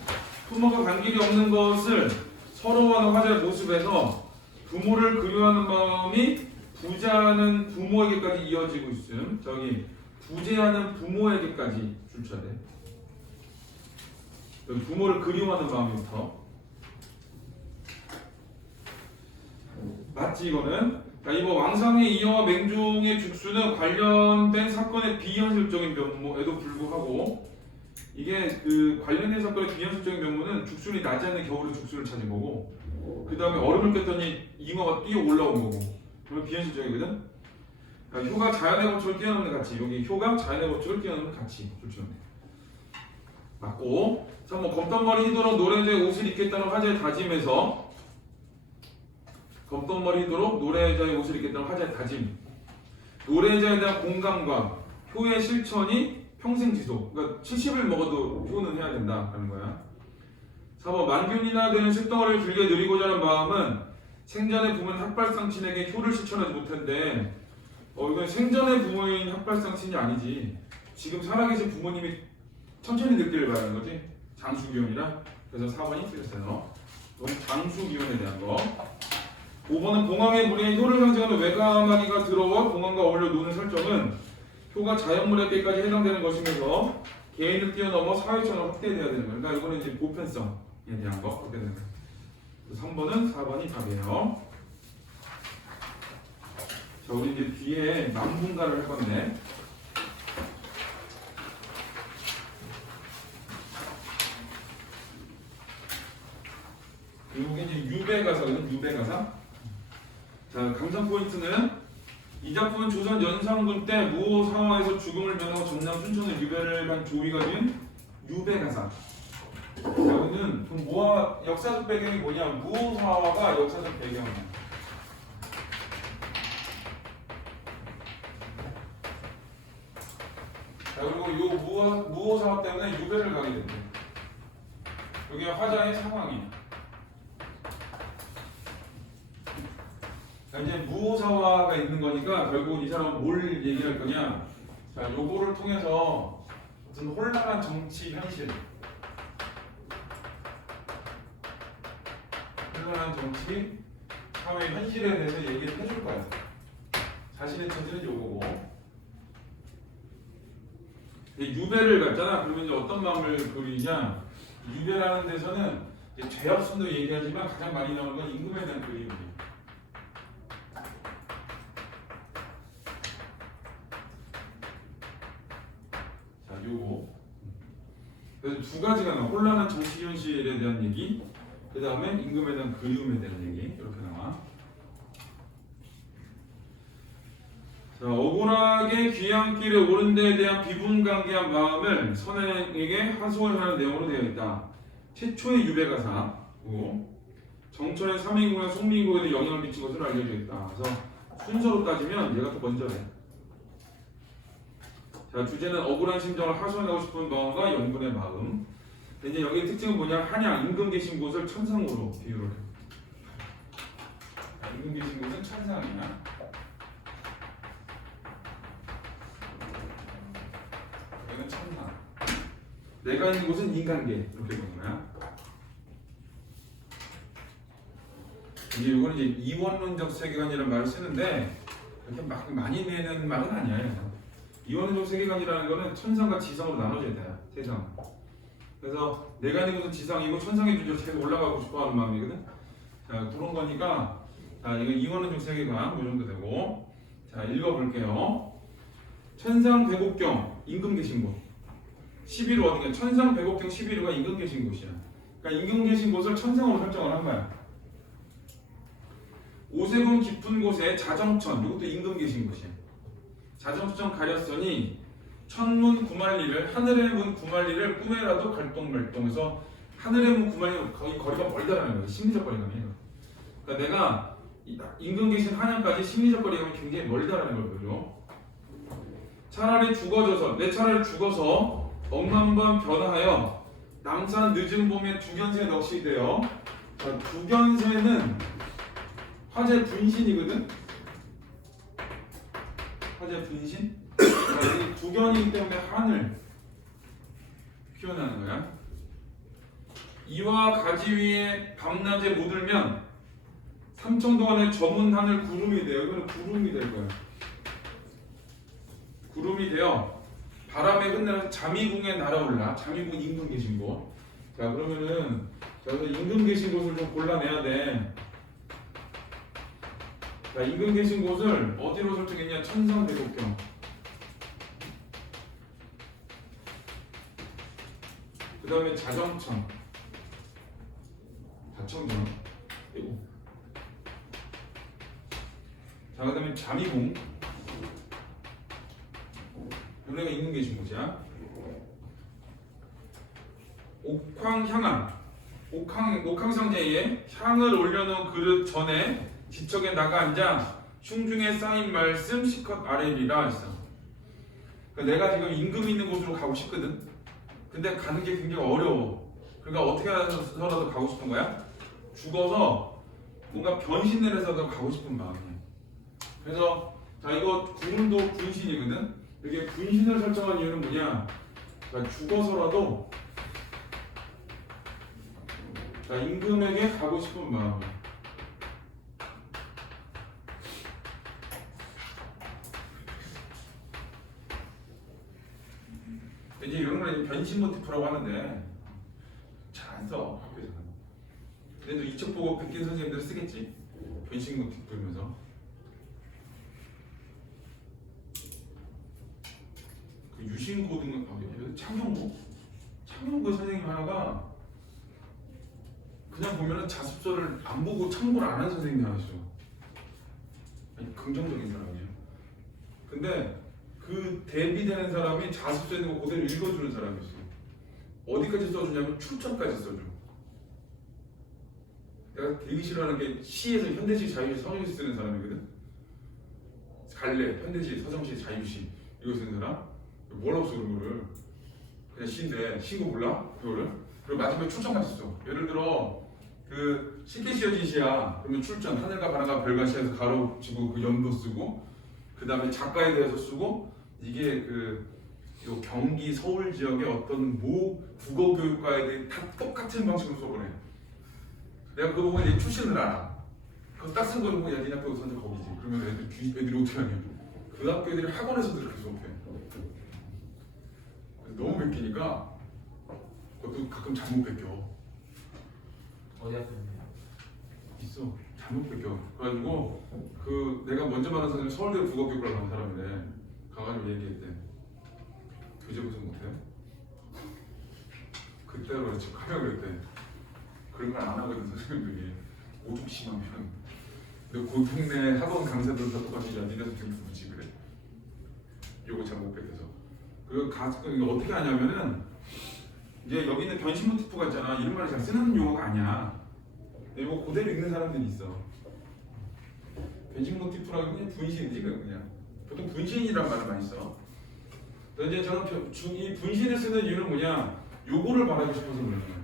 부모가 관계이 없는 것을 서러워하는 화자의 모습에서 부모를 그리워하는 마음이 부재하는 부모에게까지 이어지고 있음. 저기 부재하는 부모에게까지 줄쳐야 돼. 여기 부모를 그리워하는 마음부터. 맞지 이거는? 자, 이번 왕상의 이어와 맹종의 죽수는 관련된 사건의 비현실적인 면모에도 불구하고 이게 그 관련된 사건의 비현실적인 면모는 죽순이 나지 않는 겨울에 죽순을 찾은 거고 그 다음에 얼음을 깼더니 잉어가 뛰어 올라온 거고 그러면 비현실적이거든? 그러니까 효가 자연의 법칙을 뛰어넘는 가치. 여기 효가 자연의 법칙을 뛰어넘는 가치. 좋죠. 맞고 3번 검떡머리 히도록 노래자의 옷을 입겠다는 화제의 다짐에서 검떡머리 히도록 노래자의 옷을 입겠다는 화제의 다짐. 노래자에 대한 공감과 효의 실천이 평생 지속. 그러니까 70을 먹어도 효는 해야 된다라는 거야. 4번 만균이나 되는 쇳덩어리를 길게 누리고자 하는 마음은 생전의 부모인 학발상친에게 효를 실천하지 못한데 이건 생전의 부모인 학발상친이 아니지. 지금 살아계신 부모님이 천천히 늙기를 바라는 거지. 장수기원이라. 그래서 4번이 틀렸어요. 이건 장수기원에 대한 거. 5번은 봉황의 무리에 효를 상징하는 외가마귀가 들어와 봉황과 어울려 노는 설정은 효가 자연물에게까지 해당되는 것이면서 개인을 뛰어넘어 사회처럼 확대돼야 되는 거예요. 그러니까 이거는 이제 보편성에 대한 거 그렇게 되는 거예요. 3번은 4번이 답이에요. 자, 우리 이제 뒤에 남분가를 할 건데 이게 이제 유배가사거든. 유배가사. 자, 감상 포인트는 이 작품은 조선 연산군 때 무오사화에서 죽음을 면하고 전남 춘천의 유배를 한 조위가 된 유배가사. 자, 여기는 그 모아 역사적 배경이 뭐냐? 무오사화가 역사적 배경이야. 자, 그리고 요 무오사화 때문에 유배를 가게 된대. 여기 화자의 상황이야. 자, 이제 무오사화가 있는 거니까 결국 이 사람은 뭘 얘기할 거냐? 자, 요거를 통해서 어떤 혼란한 정치 현실, 혼란한 정치 사회 현실에 대해서 얘기를 해줄 거야. 자신의 처지는 요거고. 유배를 갔잖아. 그러면 이제 어떤 마음을 그리냐? 유배라는 데서는 이제 죄업순도 얘기하지만 가장 많이 나오는 건 임금에 대한 그림이에요. 자, 요거. 그래서 두 가지가 나와. 혼란한 정치 현실에 대한 얘기, 그 다음에 임금에 대한 그리움에 대한 얘기, 이렇게 나와. 자, 억울하게 귀향길에 오른 데에 대한 비분간개한 마음을 선행에게 하소연하는 내용으로 되어 있다. 최초의 유배가사고 정철의 삼인국의 송민국에도 영향을 미친 것으로 알려져 있다. 그래서 순서로 따지면 얘가 더 먼저래. 자, 주제는 억울한 심정을 하소연하고 싶은 마음과 영분의 마음. 이제 여기의 특징은 뭐냐? 한양 임금 계신 곳을 천상으로 비유를 해. 임금 계신 곳은 천상이야. 여기는 천상. 내가 있는 곳은 인간계. 이렇게 보는 거야. 이제 이거는 이제 이원론적 세계관이라는 말을 쓰는데 이렇게 막 많이 내는 말은 아니에요. 이원론적 세계관이라는 거는 천상과 지상으로 나눠져야 돼요. 세상. 그래서 내가 있는 곳은 지상이고 천상의 존재로 계속 올라가고 싶어하는 마음이거든. 자, 그런 거니까 자, 이건 이원론적 세계관 이 정도 되고. 자, 읽어볼게요. 천상 백옥경 임금 계신 곳. 11호 어디냐? 천상 백옥경 11호가 임금 계신 곳이야. 그러니까 임금 계신 곳을 천상으로 설정을 한 거야. 오세군 깊은 곳에 자정천, 이것도 임금 계신 곳이야. 자정천 가렸으니 천문 구만리를 하늘의 문 구만리를 꿈에라도 갈동말동해서 하늘의 문 구만리 거의 거리가 멀다라는 거야. 심리적 거리감이에요. 그러니까 내가 임금 계신 한양까지 심리적 거리감이 굉장히 멀다라는 걸 보여. 차라리 죽어져서 내 차라리 죽어서 억만번 변화하여 남산 늦은 봄에 두견새 넋이 되어. 자, 두견새는 화재 분신이거든. 화재 분신. 이 두견이기 때문에 하늘 표현하는 거야. 이와 가지 위에 밤낮에 못 울면 삼청 동안의 저문 하늘 구름이 돼요. 이거는 구름이 될 거야. 구름이 되어 바람에 흩날려서 잠이궁에 날아올라. 잠이궁 임금 계신 곳. 자, 그러면은 여기서 임금 계신 곳을 좀 골라내야 돼. 자, 임금 계신 곳을 어디로 설정했냐? 천상 백옥경. 그 다음에 자정천, 자청정. 자, 그 다음에 잠이궁. 여기가 임금 계신 곳이야. 옥황향안. 옥황상제에 향을 올려놓은 그릇 전에 지척에 나가 앉아 흉중에 쌓인 말씀 시컷 아뢰리라 했어. 그러니까 내가 지금 임금 있는 곳으로 가고 싶거든. 근데 가는 게 굉장히 어려워. 그러니까 어떻게 해서라도 가고 싶은 거야? 죽어서 뭔가 변신을 해서도 가고 싶은 마음이야. 그래서 자, 이거 구름도 분신이거든. 이게 분신을 설정한 이유는 뭐냐? 그러니까 죽어서라도 자, 임금에게 가고 싶은 마음이야. 이제 이런 걸 변신 모티프라고 하는데 잘 안 써, 학교에서는. 근데 또 이쪽 보고 백긴 선생님들 쓰겠지. 변신 모티프 그러면서. 그 유신고등 창녕고? 창녕고 선생님 하나가 그냥 보면은 자습서를 안 보고 참고를 안 한 선생님이 하시죠. 아니, 긍정적인 사람이에요. 근데 그 대비되는 사람이 자습서에 있는 거 그대로 읽어주는 사람이 있어요. 어디까지 써주냐면 출전까지 써줘. 내가 되게 싫어하는 게 시에서 현대시, 자유시, 서정시 쓰는 사람이거든. 갈래, 현대시, 서정시, 자유시 이거 쓰는 사람? 뭐라고 써 그런 거를? 그냥 시인데 시인 거 몰라? 그거를? 그리고 마지막에 출전까지 써. 예를 들어 그 쉽게 씌어진 시야. 그러면 출전, 하늘과 바람과 별과 시에서 가로치고 그 연도 쓰고, 그 다음에 작가에 대해서 쓰고, 이게 요 경기 서울 지역의 어떤 모 국어교육과에 대해 다 똑같은 방식으로 써보내. 내가 그거 보고 얘 출신을 알아. 그거 딱 쓴 거 보고 야, 니네 학교 선생 거기지. 그러면 애들이 어떻게 하냐. 그 학교 애들이 학원에서도 이렇게 수업해. 너무 뺏기니까 그것도 가끔 잘못 뺏겨. 어디 학교인데요? 있어. 잘못 뺏겨. 그래가지고 그 내가 먼저 만난 선생님 서울대 국어교육과를 간 사람이래. 가가지고 얘기했대. 교재 구성 못해요? 그때로 그렇지. 하려고 그랬대. 그런 걸 안 하거든 선생님들이. 오죽 심하면. 근데 그 동네 학원 강사들은 다 똑같이 야 니네 선생님 누구지 그래. 요거 잘못 뺏겨서. 그 어떻게 하냐면은 이제 여기 있는 변신 모티프가 있잖아. 이런 말을 잘 쓰는 용어가 아니야. 이거 그대로 읽는 사람들이 있어. 변신 모티프라고 그냥 분신이지 그냥. 보통 분신이란 말을 많이 써. 그런데 이제 저는 이 분신을 쓰는 이유는 뭐냐? 요거를 말하고 싶어서 그러는 거야.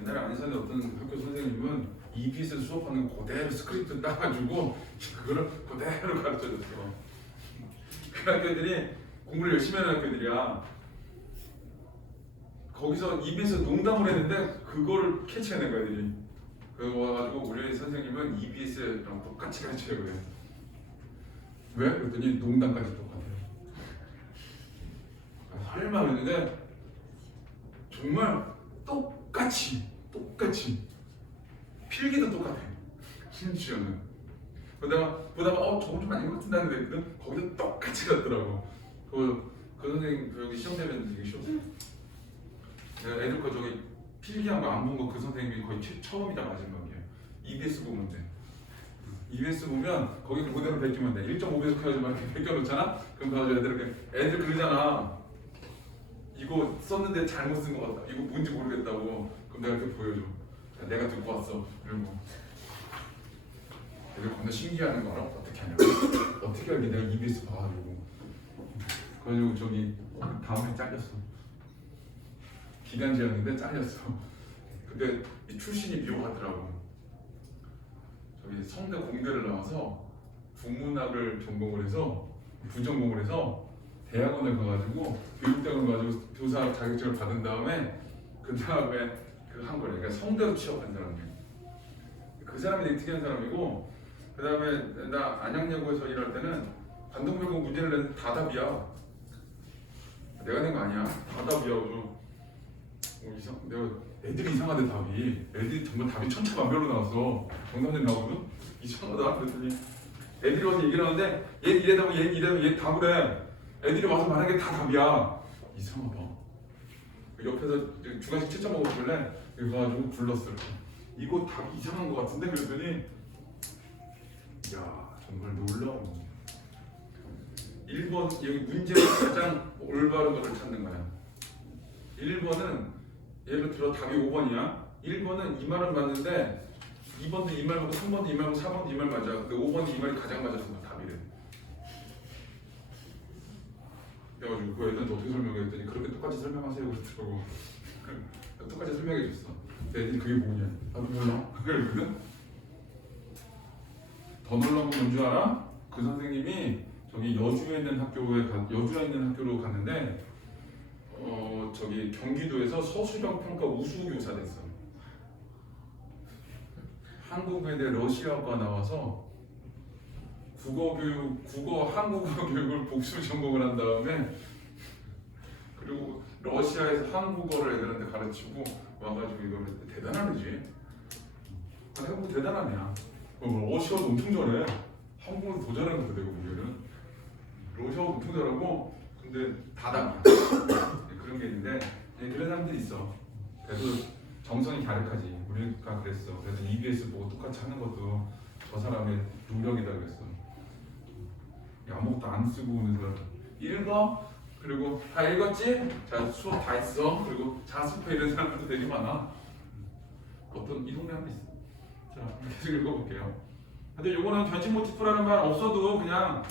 옛날에 안에서는 어떤 학교 선생님은 EBS 수업하는 거 그대로 스크립트 따가지고 그거를 그대로 가르쳐줬어. 그 학교들이 공부를 열심히 하는 학교들이야. 거기서 EBS 농담을 했는데 그거를 캐치해낸 거야 애들이. 그거 와가지고 우리 선생님은 EBS랑 똑같이 가르쳐요 그래. 왜? 그랬더니 농담까지 똑같아요. 설마 그랬는데 정말 똑같이 필기도 똑같아. 심지어는 보다가 저거 좀 아닌 것 같은데 하는데 거기서 똑같이 갔더라고. 그 선생님 여기 시험 되면 되게 쉬웠어. 내가 애들 거 저기 필기한 거 안 본 거 그 선생님이 거의 처음이자 마지막이에요. EBS 보면 돼. EBS 보면 거기 그대로 베끼면 돼. 1.5배속 해가지고 이렇게 베껴놓잖아. 그럼 가가지고 애들 그러잖아. 이거 썼는데 잘못 쓴 것 같다. 이거 뭔지 모르겠다고. 그럼 내가 이렇게 보여줘. 야, 내가 듣고 왔어. 이런 거. 애들 겁나 신기해하는 거 알아? 어떻게 하냐고. 어떻게 알게 내가 EBS 봐가지고. 그래가지고 저기 다음에 잘렸어. 기간제였는데 잘렸어. 근데 이 출신이 미워하더라고. 저기 성대 공대를 나와서 국문학을 전공을 해서 부전공을 해서 대학원을 가가지고 교육대학원 가지고 교사 자격증을 받은 다음에 그 다음에 그 한 거래. 그러니까 성대로 취업한 사람이에요. 그 사람이 되게 특이한 사람이고, 그 다음에 나 안양예고에서 일할 때는 관동별공 문제를 내는 다 답이야. 내가 낸 거 아니야. 다 답이야. 내가 애들이 이상하대 답이. 애들이 정말 답이 천차만별로 나왔어. 정답률 나오거든. 이상하다. 그랬더니 애들이 와서 얘기를 하는데 얘 이래다고 얘 이래다고 얘 답을 해. 애들이 와서 말하는 게 다 답이야. 이상하다. 옆에서 주간식 채점 먹었길래 여기 가가지고 불렀어. 이거 답이 이상한 거 같은데? 그랬더니 야 정말 놀라워. 1번 여기 문제를 가장 올바른 거를 찾는 거야. 1번은 예를 들어 답이 5번이야. 1번은 이 말은 맞는데 2번도 이 말 맞고 3번도 이 말 맞고 4번도 이 말 맞아. 근데 5번이 이 말이 가장 맞아서 답이래. 그래가지고 그 애들한테 어떻게 설명했더니 그렇게 똑같이 설명하세요 그랬더라고. 똑같이 설명해줬어. 애들이 그게 뭐냐? 나도 몰라. 그러거든. 더 놀라운 건 뭔지 알아? 그 선생님이 저기 여주에 있는 학교로 갔는데 저기 경기도에서 서술형 평가 우수 교사 됐어. 한국에 대해 러시아과 나와서 한국어 교육을 복수 전공을 한 다음에 그리고 러시아에서 한국어를 애들한테 가르치고 와가지고 이걸 대단한 애지. 한국 대단한 애야. 러시아도 엄청 잘해. 한국은 더 잘하는 거 내가 보기에는. 러시아도 엄청 잘하고 근데 다담이야. 그런 게 있는데 네, 그런 사람들이 있어. 그래도 정성이 갸륵하지. 우리가 그랬어. 그래서 EBS 보고 똑같이 하는 것도 저 사람의 노력이다 그랬어. 아무것도 안 쓰고 오는 사람. 읽어. 그리고 다 읽었지? 자, 수업 다 했어. 그리고 자습해 이런 사람들도 되게 많아. 어떤 이 동네 한번 있어. 자, 계속 읽어볼게요. 근데 요거는 변신 모티프라는 말 없어도 그냥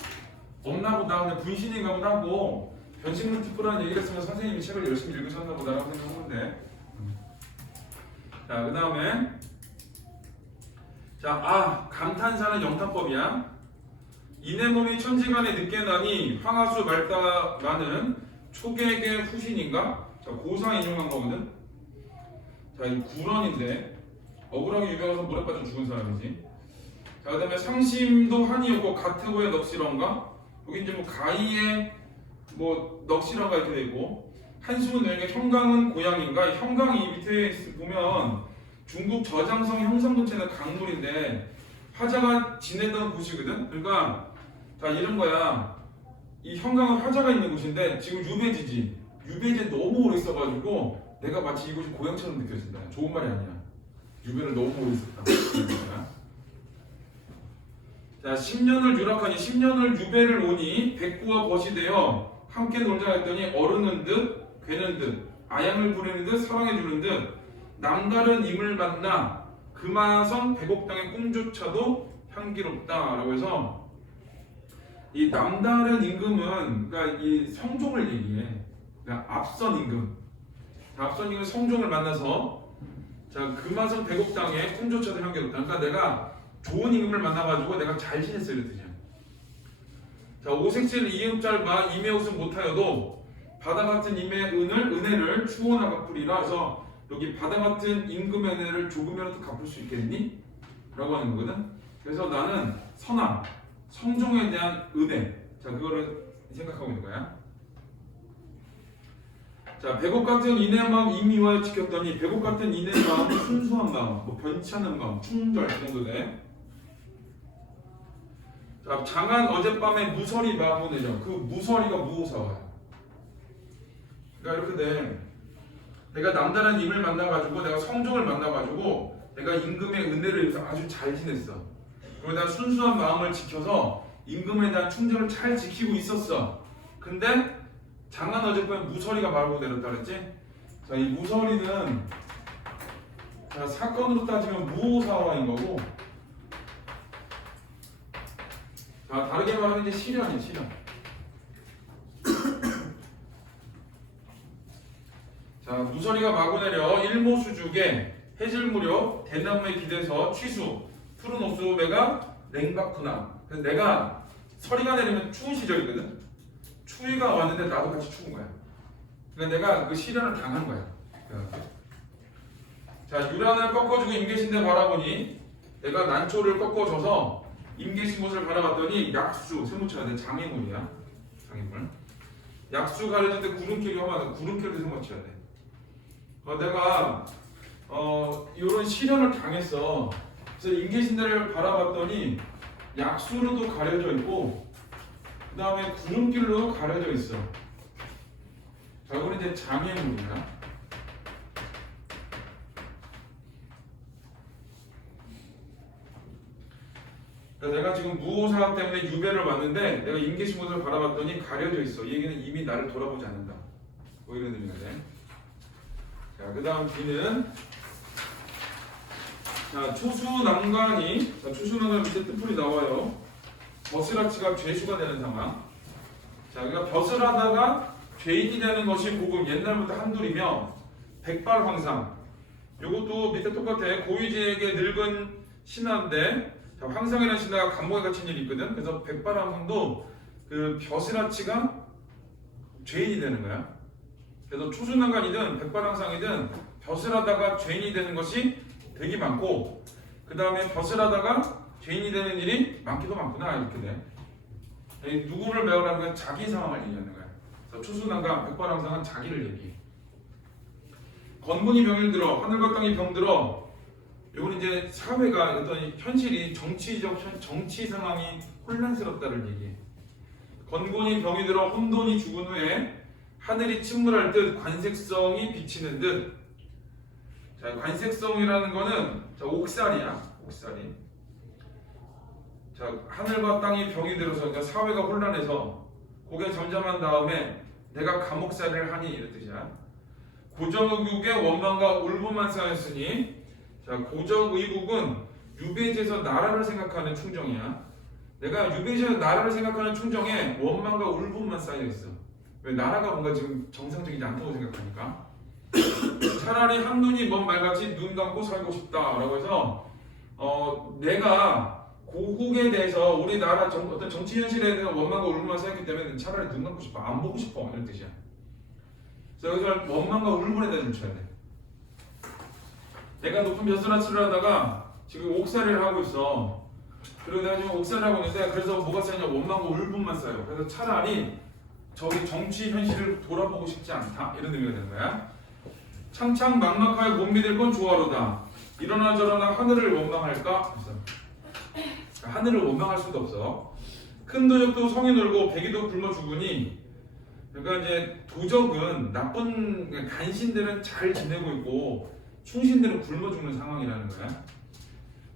없나 보다. 그냥 분신인가 보다 하고 변신 모티프라는 얘기를 쓰면 선생님이 책을 열심히 읽으셨나 보다라고 생각하는데. 자, 그 다음에 자, 감탄사는 영탄법이야. 이내 몸이 천지간에 늦게 나니 황하수 말다가는 초객의 후신인가? 자, 고상 인용한 거거든. 자, 이 구런인데 억울하게 유병해서 물에 빠져 죽은 사람이지. 자, 그 다음에 상심도 한이 없고 가트고의 넋이런가? 여기 이제 뭐 가이의 뭐 넋이런가 이렇게 돼 있고 한수는 여기가 형강은 고향인가? 형강이 밑에 보면 중국 저장성 형상도체는 강물인데 화자가 지내던 곳이거든. 그러니까 자, 이런 거야. 이 형강은 화자가 있는 곳인데 지금 유배지지. 유배지에 너무 오래 있어가지고 내가 마치 이곳이 고향처럼 느껴진다. 좋은 말이 아니야. 유배를 너무 오래 있었다. 자, 10년을 유락하니 10년을 유배를 오니 백구와 벗이 되어 함께 놀자 했더니 어르는 듯 괴는 듯 아양을 부리는 듯 사랑해 주는 듯 남다른 임을 만나 금화성 백옥당의 꿈조차도 향기롭다라고 해서 이 남다른 임금은 그러니까 이 성종을 얘기해. 그러니까 앞선 임금. 앞선 임금 성종을 만나서 자, 금화성 백옥당의 꿈조차도 향기롭다. 그러니까 내가 좋은 임금을 만나가지고 내가 잘 지냈어 이런 뜻이야. 자, 오색실 이음짤과 임의 옷은 못하여도 바다 같은 임의 은혜를 추원하 갚으리라. 그래서 여기 바다 같은 임금의 은혜를 조금이라도 갚을 수 있겠니? 라고 하는 거거든. 그래서 나는 선함, 성종에 대한 은혜, 자, 그거를 생각하고 있는 거야. 자, 백옥 같은 인의 마음 임의하여 지켰더니 백옥 같은 인의 마음 순수한 마음, 뭐 변치 않는 마음, 충절 그 정도 돼. 자, 장한 어젯밤에 무설이 마음을 내려. 그 무설이가 무오사와야. 그러니까 이렇게 돼. 내가 남다른 임을 만나가지고 내가 성종을 만나가지고 내가 임금의 은혜를 입어서 아주 잘 지냈어. 그리고 내가 순수한 마음을 지켜서 임금에 대한 충정을 잘 지키고 있었어. 근데 장한 어젯밤에 무설이가 말고 내렸다 그랬지? 자, 이 무설이는 자, 사건으로 따지면 무오사와인 거고, 자, 다르게 말하면 이제 시련이야, 시련. 자, 무설이가 마구 내려 일모수죽에 해질 무렵 대나무에 기대서 취수 푸른 옥수매가 냉박구나. 그래서 내가 서리가 내리면 추운 시절이거든. 추위가 왔는데 나도 같이 추운 거야. 그러니까 내가 그 시련을 당한 거야. 자, 유란을 꺾어주고 임계신대 바라보니 내가 난초를 꺾어줘서 임계신 곳을 바라봤더니 약수, 세모쳐야 돼. 장애물이야. 장애물. 약수 가려질 때 구름길이 험하다. 구름길도 세모쳐야 돼. 내가 이런 시련을 당했어. 그래서 임계신대를 바라봤더니 약수로도 가려져 있고 그 다음에 구름길로도 가려져 있어. 자, 이건 이제 장애물이야. 내가 지금 무오사 때문에 유배를 왔는데 내가 임계신 곳을 바라봤더니 가려져 있어. 이 얘기는 이미 나를 돌아보지 않는다. 뭐 이런 의미가 돼. 자, 그 다음 B는 자, 초수난간이, 자, 초수난간 밑에 뜻풀이 나와요. 버스라치가 죄수가 되는 상황. 자, 그러니까 벼슬 하다가 죄인이 되는 것이 고금 옛날부터 한둘이며 백발황상. 요것도 밑에 똑같아. 고위직의 늙은 신하인데 자, 황상이라는 신하가 감옥에 갇힌 일이 있거든. 그래서 백발황상도 그 벼슬아치가 죄인이 되는 거야. 그래서 초수난간이든 백발황상이든 벼슬하다가 죄인이 되는 것이 되게 많고 그 다음에 벼슬하다가 죄인이 되는 일이 많기도 많구나 이렇게 돼. 누구를 배우라는 건 자기 상황을 얘기하는 거야. 그래서 초수난간 백발황상은 자기를 얘기해. 건군이 병이 들어 하늘과 땅이 병들어. 이건 이제 사회가 어떤 현실이 정치 상황이 혼란스럽다를 얘기해. 건곤이 병이 들어 혼돈이 죽은 후에 하늘이 침몰할 듯 관색성이 비치는 듯. 자, 관색성이라는 거는 자, 옥살이야. 옥살이. 자, 하늘과 땅이 병이 들어서 그러니까 사회가 혼란해서 고개 잠잠한 다음에 내가 감옥살이를 하니 이런 뜻이야. 고정의국의 원망과 울분만 쌓였으니 자, 고정의국은 유배지에서 나라를 생각하는 충정이야. 내가 유배지에서 나라를 생각하는 충정에 원망과 울분만 쌓여있어. 왜? 나라가 뭔가 지금 정상적이지 않다고 생각하니까. 차라리 한눈이 먼 말같이 눈 감고 살고 싶다라고 해서 내가 고국에 대해서 우리나라 어떤 정치 현실에 대한 원망과 울분만 쌓였기 때문에 차라리 눈 감고 싶어. 안 보고 싶어. 이런 뜻이야. 그래서 여기서 원망과 울분에다 좀 쳐야 돼. 내가 높은 벼슬아치를 하다가 지금 옥살이를 하고 있어. 그리고 내가 지금 옥살이를 하고 있는데 그래서 뭐가 쌓이냐 원망과 울분만 쌓여. 그래서 차라리 저기 정치 현실을 돌아보고 싶지 않다. 이런 의미가 되는 거야. 창창 막막하게 못 믿을 건 조화로다. 이러나 저러나 하늘을 원망할까? 그래서 하늘을 원망할 수도 없어. 큰 도적도 성이 놀고 백이도 굶어 죽으니 그러니까 이제 도적은 나쁜 간신들은 잘 지내고 있고 충신들은 굶어 죽는 상황이라는 거야.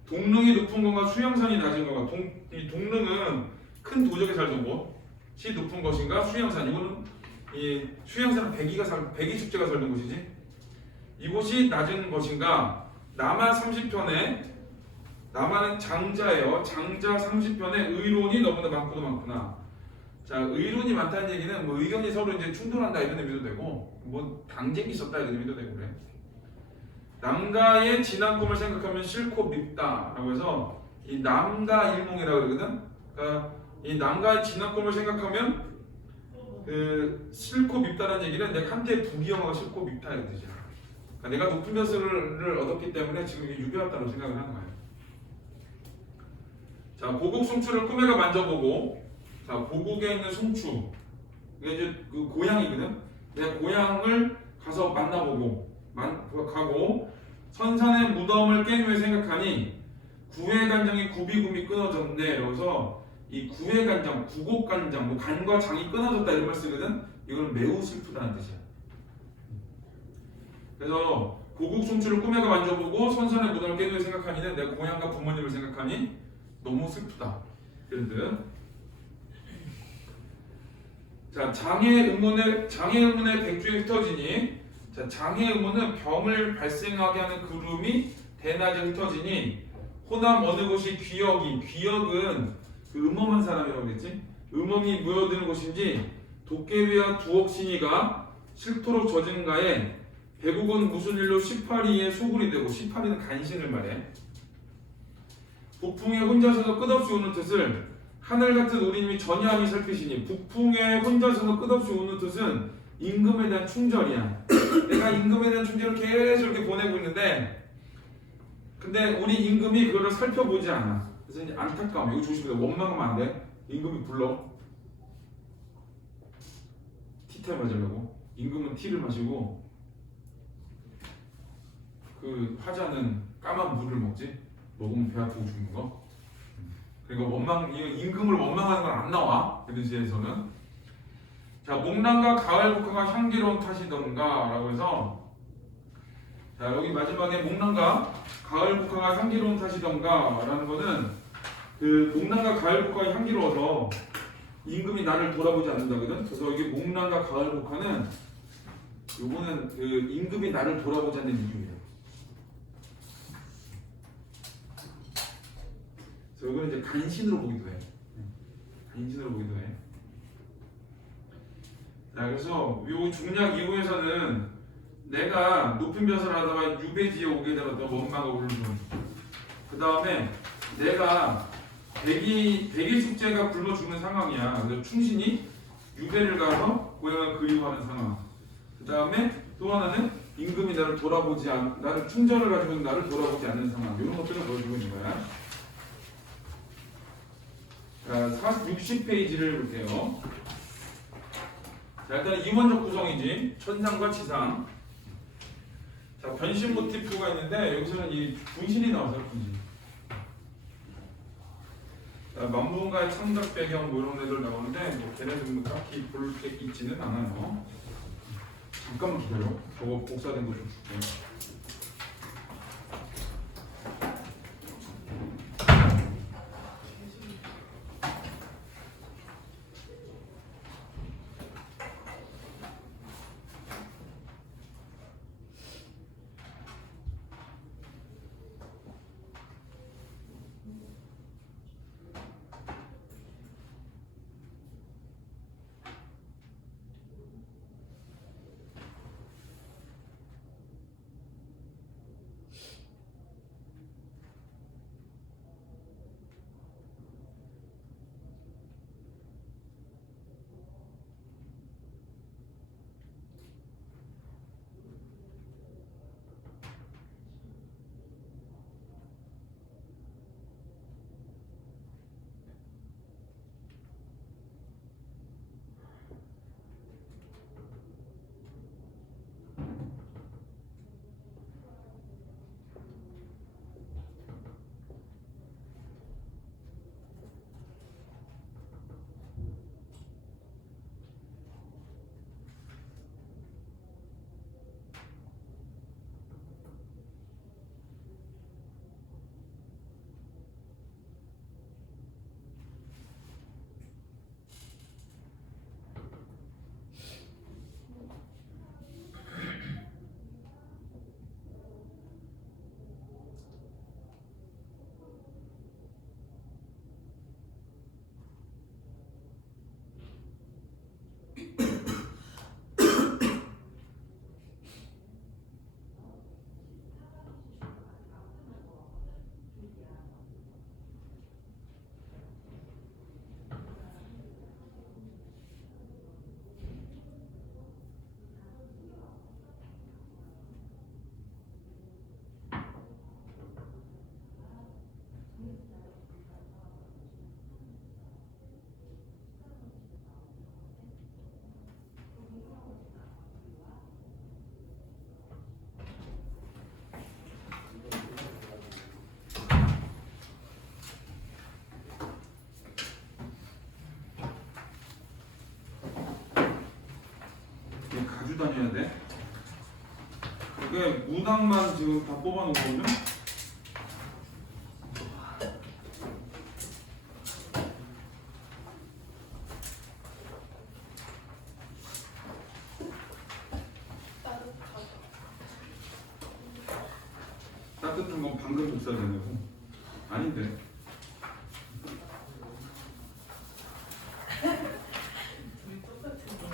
동릉이 높은 것과 수양산이 낮은 것과 이 동릉은 큰 도적에 살던 곳이 높은 것인가 수양산 이거는 이 수양산은 백이 숙제가 살던 곳이지. 이곳이 낮은 것인가. 남하 30편에 남하는 장자예요. 장자 30편에 의론이 너무나 많고도 많구나. 자, 의론이 많다는 얘기는 뭐 의견이 서로 이제 충돌한다 이런 의미도 되고 뭐 당쟁이 있었다 이런 의미도 되고 그래. 남가의 지난 꿈을 생각하면 싫고 밉다라고 해서 이 남가 일몽이라고 그러거든. 그러니까 이 남가의 지난 꿈을 생각하면 그 싫고 밉다는 얘기는 내가 한때 부귀영화가 싫고 밉다 이런 뜻이야. 그러니까 내가 높은 벼슬을 얻었기 때문에 지금 이게 유배왔다고 생각을 하는 거야. 자, 고국 송추를 꿈에가 만져보고 자, 고국에 있는 송추 이게 이제 그 고향이거든. 내 고향을 가서 만나보고 가고 선산의 무덤을 깬 후에 생각하니 구의 간장이 굽이굽이 끊어졌네. 그래서 이 구의 간장, 구곡 간장, 뭐 간과 장이 끊어졌다 이런 말 쓰거든. 이거는 매우 슬프다는 뜻이야. 그래서 고국 송추를 꿈에가 만져보고 선산의 무덤을 깬 후에 생각하니는 내 고향과 부모님을 생각하니 너무 슬프다 이런 뜻. 자, 장애 의문의 백주에 흩어지니 자, 장애 의문은 병을 발생하게 하는 구름이 대낮에 흩어지니 호남 어느 곳이 귀역은 그 음험한 사람이라고 그랬지. 음험이 모여드는 곳인지 도깨비와 두옥신이가 싫도록 젖은가에 배국은 무슨 일로 18위에 소굴이 되고 18위는 간신을 말해. 북풍에 혼자서도 끝없이 우는 뜻을 하늘같은 우리님이 전야함이 살피시니 북풍에 혼자서도 끝없이 우는 뜻은 임금에 대한 충절이야. 내가 임금에 대한 충절을 계속 이렇게 보내고 있는데 근데 우리 임금이 그거를 살펴보지 않아. 그래서 이제 안타까움. 이거 조심해. 원망하면 안 돼. 임금이 불러. 티타임 맞으려고. 임금은 티를 마시고 그 화자는 까만 물을 먹지. 먹으면 배 아프고 죽는 거. 그러니까 임금을 원망하는 건 안 나와. 그 시에서는. 자, 목란과 가을 국화가 향기로운 탓이던가 라고 해서 자, 여기 마지막에 목란과 가을 국화가 향기로운 탓이던가 라는 거는 그 목란과 가을 국화가 향기로워서 임금이 나를 돌아보지 않는다거든. 그래서 여기 목란과 가을 국화는 요거는 그 임금이 나를 돌아보지 않는 이유예요. 그래서 이거는 이제 간신으로 보기도 해. 간신으로 보기도 해. 자, 그래서 요 중략 이후에서는 내가 높은 벼슬을 하다가 유배지에 오게 되었던 원망과 울분. 그 다음에 내가 백이 숙제가 굶어 죽는 상황이야. 그래서 충신이 유배를 가서 고향을 그리워하는 상황. 그 다음에 또 하나는 임금이 나를 충절을 가지고 나를 돌아보지 않는 상황. 이런 것들을 보여주고 있는 거야. 자, 60페이지를 볼게요. 자, 일단 이원적 구성이지. 천상과 치상. 자, 변신 모티프가 있는데 여기서는 이 분신이 나와서 분신. 자, 만문가의 창작 배경 뭐 이런 애들 나오는데 뭐 걔네들은 딱히 볼 게 있지는 않아요. 잠깐만 기다려. 저거 복사된 거 좀 줄게. 가지고 다녀야 돼. 그게 문항만 지금 다 뽑아놓거든요. 따뜻한 건 방금 복사되는 거 아닌데. 둘이 똑같은 거.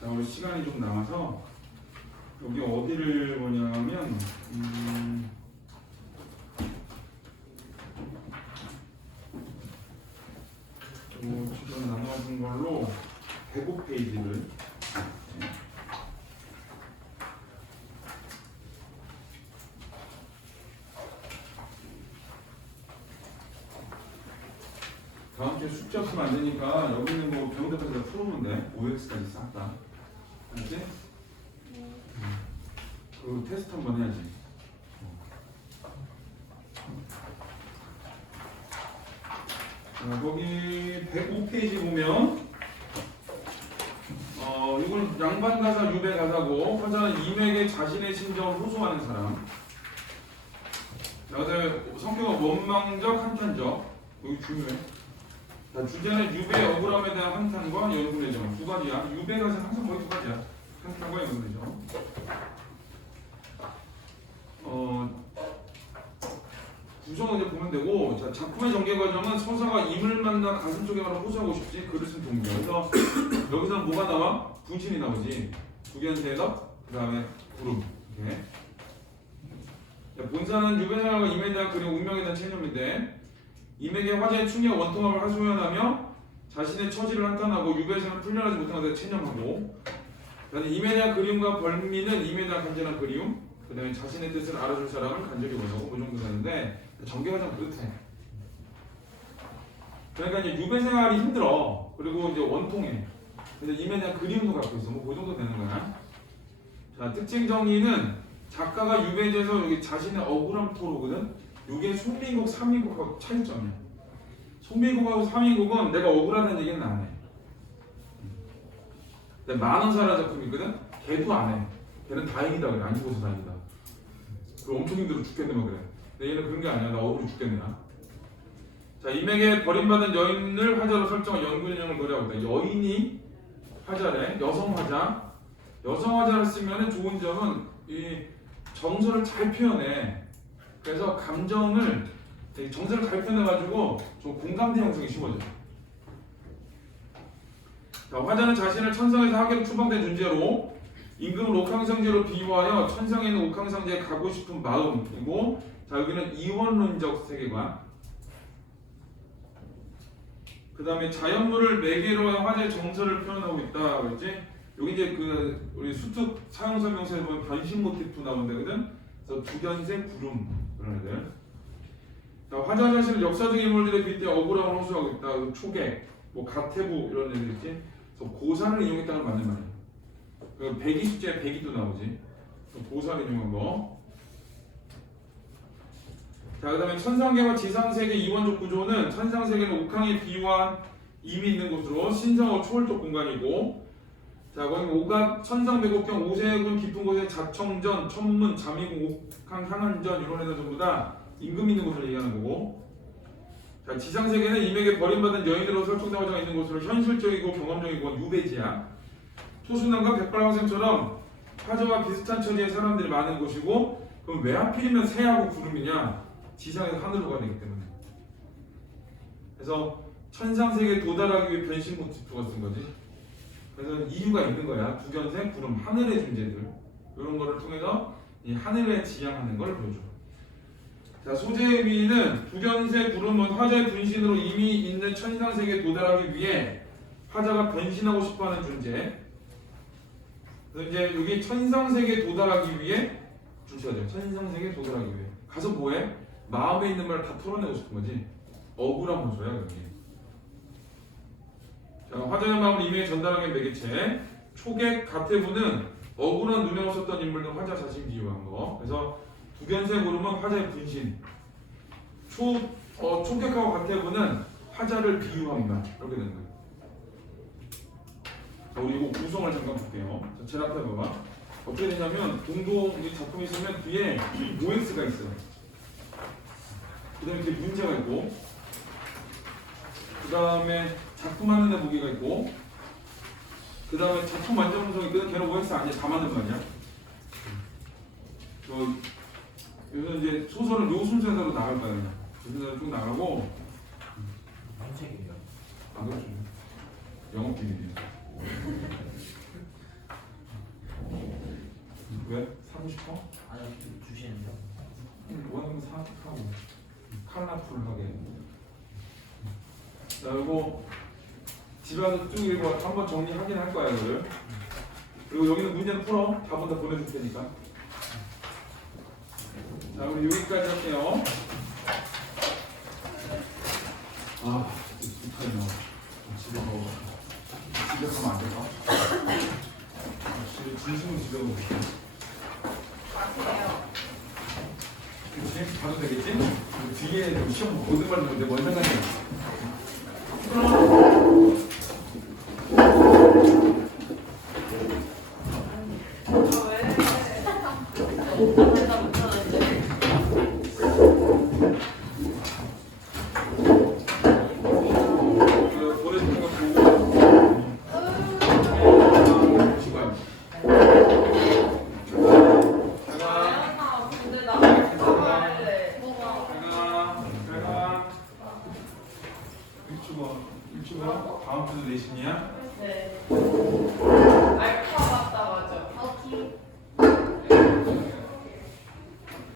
자, 우리 시간이 좀 남아서 여기 어디를 보냐면 지금 나눠준 걸로 105페이지를 다음 주에 숙제 없으면 안 되니까 여기 있는 거 병원대까지 다 풀어놓으면 돼. OX까지 싹 다. 알지? 그 테스트 한번 해야지. 자, 거기 105페이지 보면 이건 양반가사 유배가사고 화자는 임에게 자신의 심정을 호소하는 사람. 자, 그다음에 성격은 원망적, 한탄적. 여기 중요해. 자, 주제는 유배의 억울함에 대한 한탄과 연분의 점. 두 가지야. 유배가사는 항상 거의 두 가지야. 한탄과 연분의 점. 구성을 이제 보면 되고, 자, 작품의 전개 과정은 서사가 임을 만나 가슴 쪽에 말을 호소하고 싶지 글을 쓴 동기야. 그래서 여기서는 뭐가 나와? 분신이 나오지. 부견세덕, 그 다음에 구름. 이렇게. 자, 본사는 유배사가 임에 대한 그리고 운명에 대한 체념인데, 임에게 화자의 충의 원통함을 하소연하며 자신의 처지를 한탄하고 유배사는 풀려나지 못한 것에 체념하고, 그다음에 임에 대한 그리움과 벌미는 임에 대한 간절한 그리움, 그 다음에 자신의 뜻을 알아줄 사람을 간절히 원하고 그 정도 되는데 전개가 좀 그렇대. 그러니까 이제 유배 생활이 힘들어. 그리고 이제 원통해. 근데 임에 대한 그리움도 갖고 있어. 뭐 그 정도 되는 거야. 자, 특징 정의는 작가가 유배돼서 여기 자신의 억울함 토로거든. 이게 송민국, 삼민국하고 차이점이야. 송민국하고 삼인국은 내가 억울하다는 얘기는 안 해. 근데 만원사라는 작품이 있거든? 걔도 안 해. 걔는 다행이다 그래. 안 죽어서 다행이다. 그럼 엄청 힘들어 죽겠네 막 그래. 근데 얘는 그런 게 아니야. 나 억울해 죽겠네. 자, 임에게 버림받은 여인을 화자로 설정한 연구인형을 노래하고 있다. 여인이 화자래. 여성 화자. 여성 화자를 쓰면 좋은 점은 이 정서를 잘 표현해. 그래서 감정을 정서를 잘 표현해가지고 좀 공감대 형성이 쉬워져. 자, 화자는 자신을 천성에서 하계로 추방된 존재로 임금을 옥황상제로 비유하여 천성에 있는 옥황상제에 가고 싶은 마음이고, 자 여기는 이원론적 세계관. 그 다음에 자연물을 매개로 한 화자의 정서를 표현하고 있다 그랬지? 여기 이제 그 우리 수특 사용 설명서에 보면 변신 모티프 나온다거든. 그래서 두견생 구름 그런 애들. 자, 화자 자신을 역사적 인물들에 빗대 억울함을 호소하고 있다. 그 초객, 뭐 가태부 이런 애들 있지. 그래서 고사를 이용했다는 건 맞는 말이야. 그 백이 숙제에 백이도 나오지. 고사를 이용한 거. 자, 그 다음에 천상계와 지상세계 이원적 구조는 천상세계는 옥황에 비유한 임이 있는 곳으로 신성어 초월적 공간이고, 자 거기 오각 천상백옥경 오세군 깊은 곳에 자청전, 천문, 잠이궁, 옥황, 향한전 이런 애들 전부 다 임금 있는 곳을 얘기하는 거고, 자 지상세계는 임에게 버림받은 여인으로 설정되어 있는 곳으로 현실적이고 경험적이고 유배지야. 소순왕과 백발왕생처럼 화저와 비슷한 처지의 사람들이 많은 곳이고, 그럼 왜 하필이면 새하고 구름이냐? 지상에서 하늘로 가야 되기 때문에. 그래서 천상세계에 도달하기 위해 변신 모티프가 쓴 거지. 그래서 이유가 있는 거야. 두견생, 구름, 하늘의 존재들 이런 거를 통해서 이 하늘에 지향하는 걸 보여줘. 자, 소재의 의미는 두견생, 구름은 화자의 분신으로 이미 있는 천상세계에 도달하기 위해 화자가 변신하고 싶어하는 존재. 그래서 이제 여기 천상세계에 도달하기 위해 주셔야 천상세계에 도달하기 위해 가서 뭐해? 마음에 있는 말 다 털어내고 싶은 거지. 억울한 호소야 여기. 자, 화자의 마음을 임에게 전달하기 위한 매개체. 초객, 가태부는 억울한 눈에 없었던 인물들 화자 자신 비유한 거. 그래서 두견생 구름은 화자의 분신. 초객하고 가태부는 화자를 비유합니다. 이렇게 되는 거예요. 자, 우리 이거 구성을 잠깐 볼게요. 자, 제라페바가 어떻게 되냐면 동동 이 작품이 있으면 뒤에 OX가 있어요. 그 다음에 뒤에 문제가 있고, 그 다음에 작품 하는 데 보기가 있고, 그 다음에 작품 완성성이 있거든. 걔는 OX 아니야. 다 만든 거 아니야. 여기서 이제 소설은 요 순서대로 나갈 거야. 그냥 그 순서대로 쭉 나가고. 무슨 책이에요? 아, 그렇죠. 영업 비밀이야. 왜? 사고 싶어? 아니 주시는데요. 원하면 사고 컬러풀하게. 자, 이거 집에 가서 쭉 읽고 한번 정리하긴 할 거야 이거를. 그리고 여기는 문제는 풀어. 답은 다 보내줄 테니까. 자, 우리 여기까지 할게요. 아, 진짜 좋다. 집에 가면 안 될까? 진심은 집에 가면 마세요. 그치? 가도 되겠지? 뒤에 시험 모든 말 듣는데 뭔 상관이야? 보내주는 거 보고 시간. 근데 나 가봐야 할래. 잘가. 일주가 다음 주도 내신이야? 네.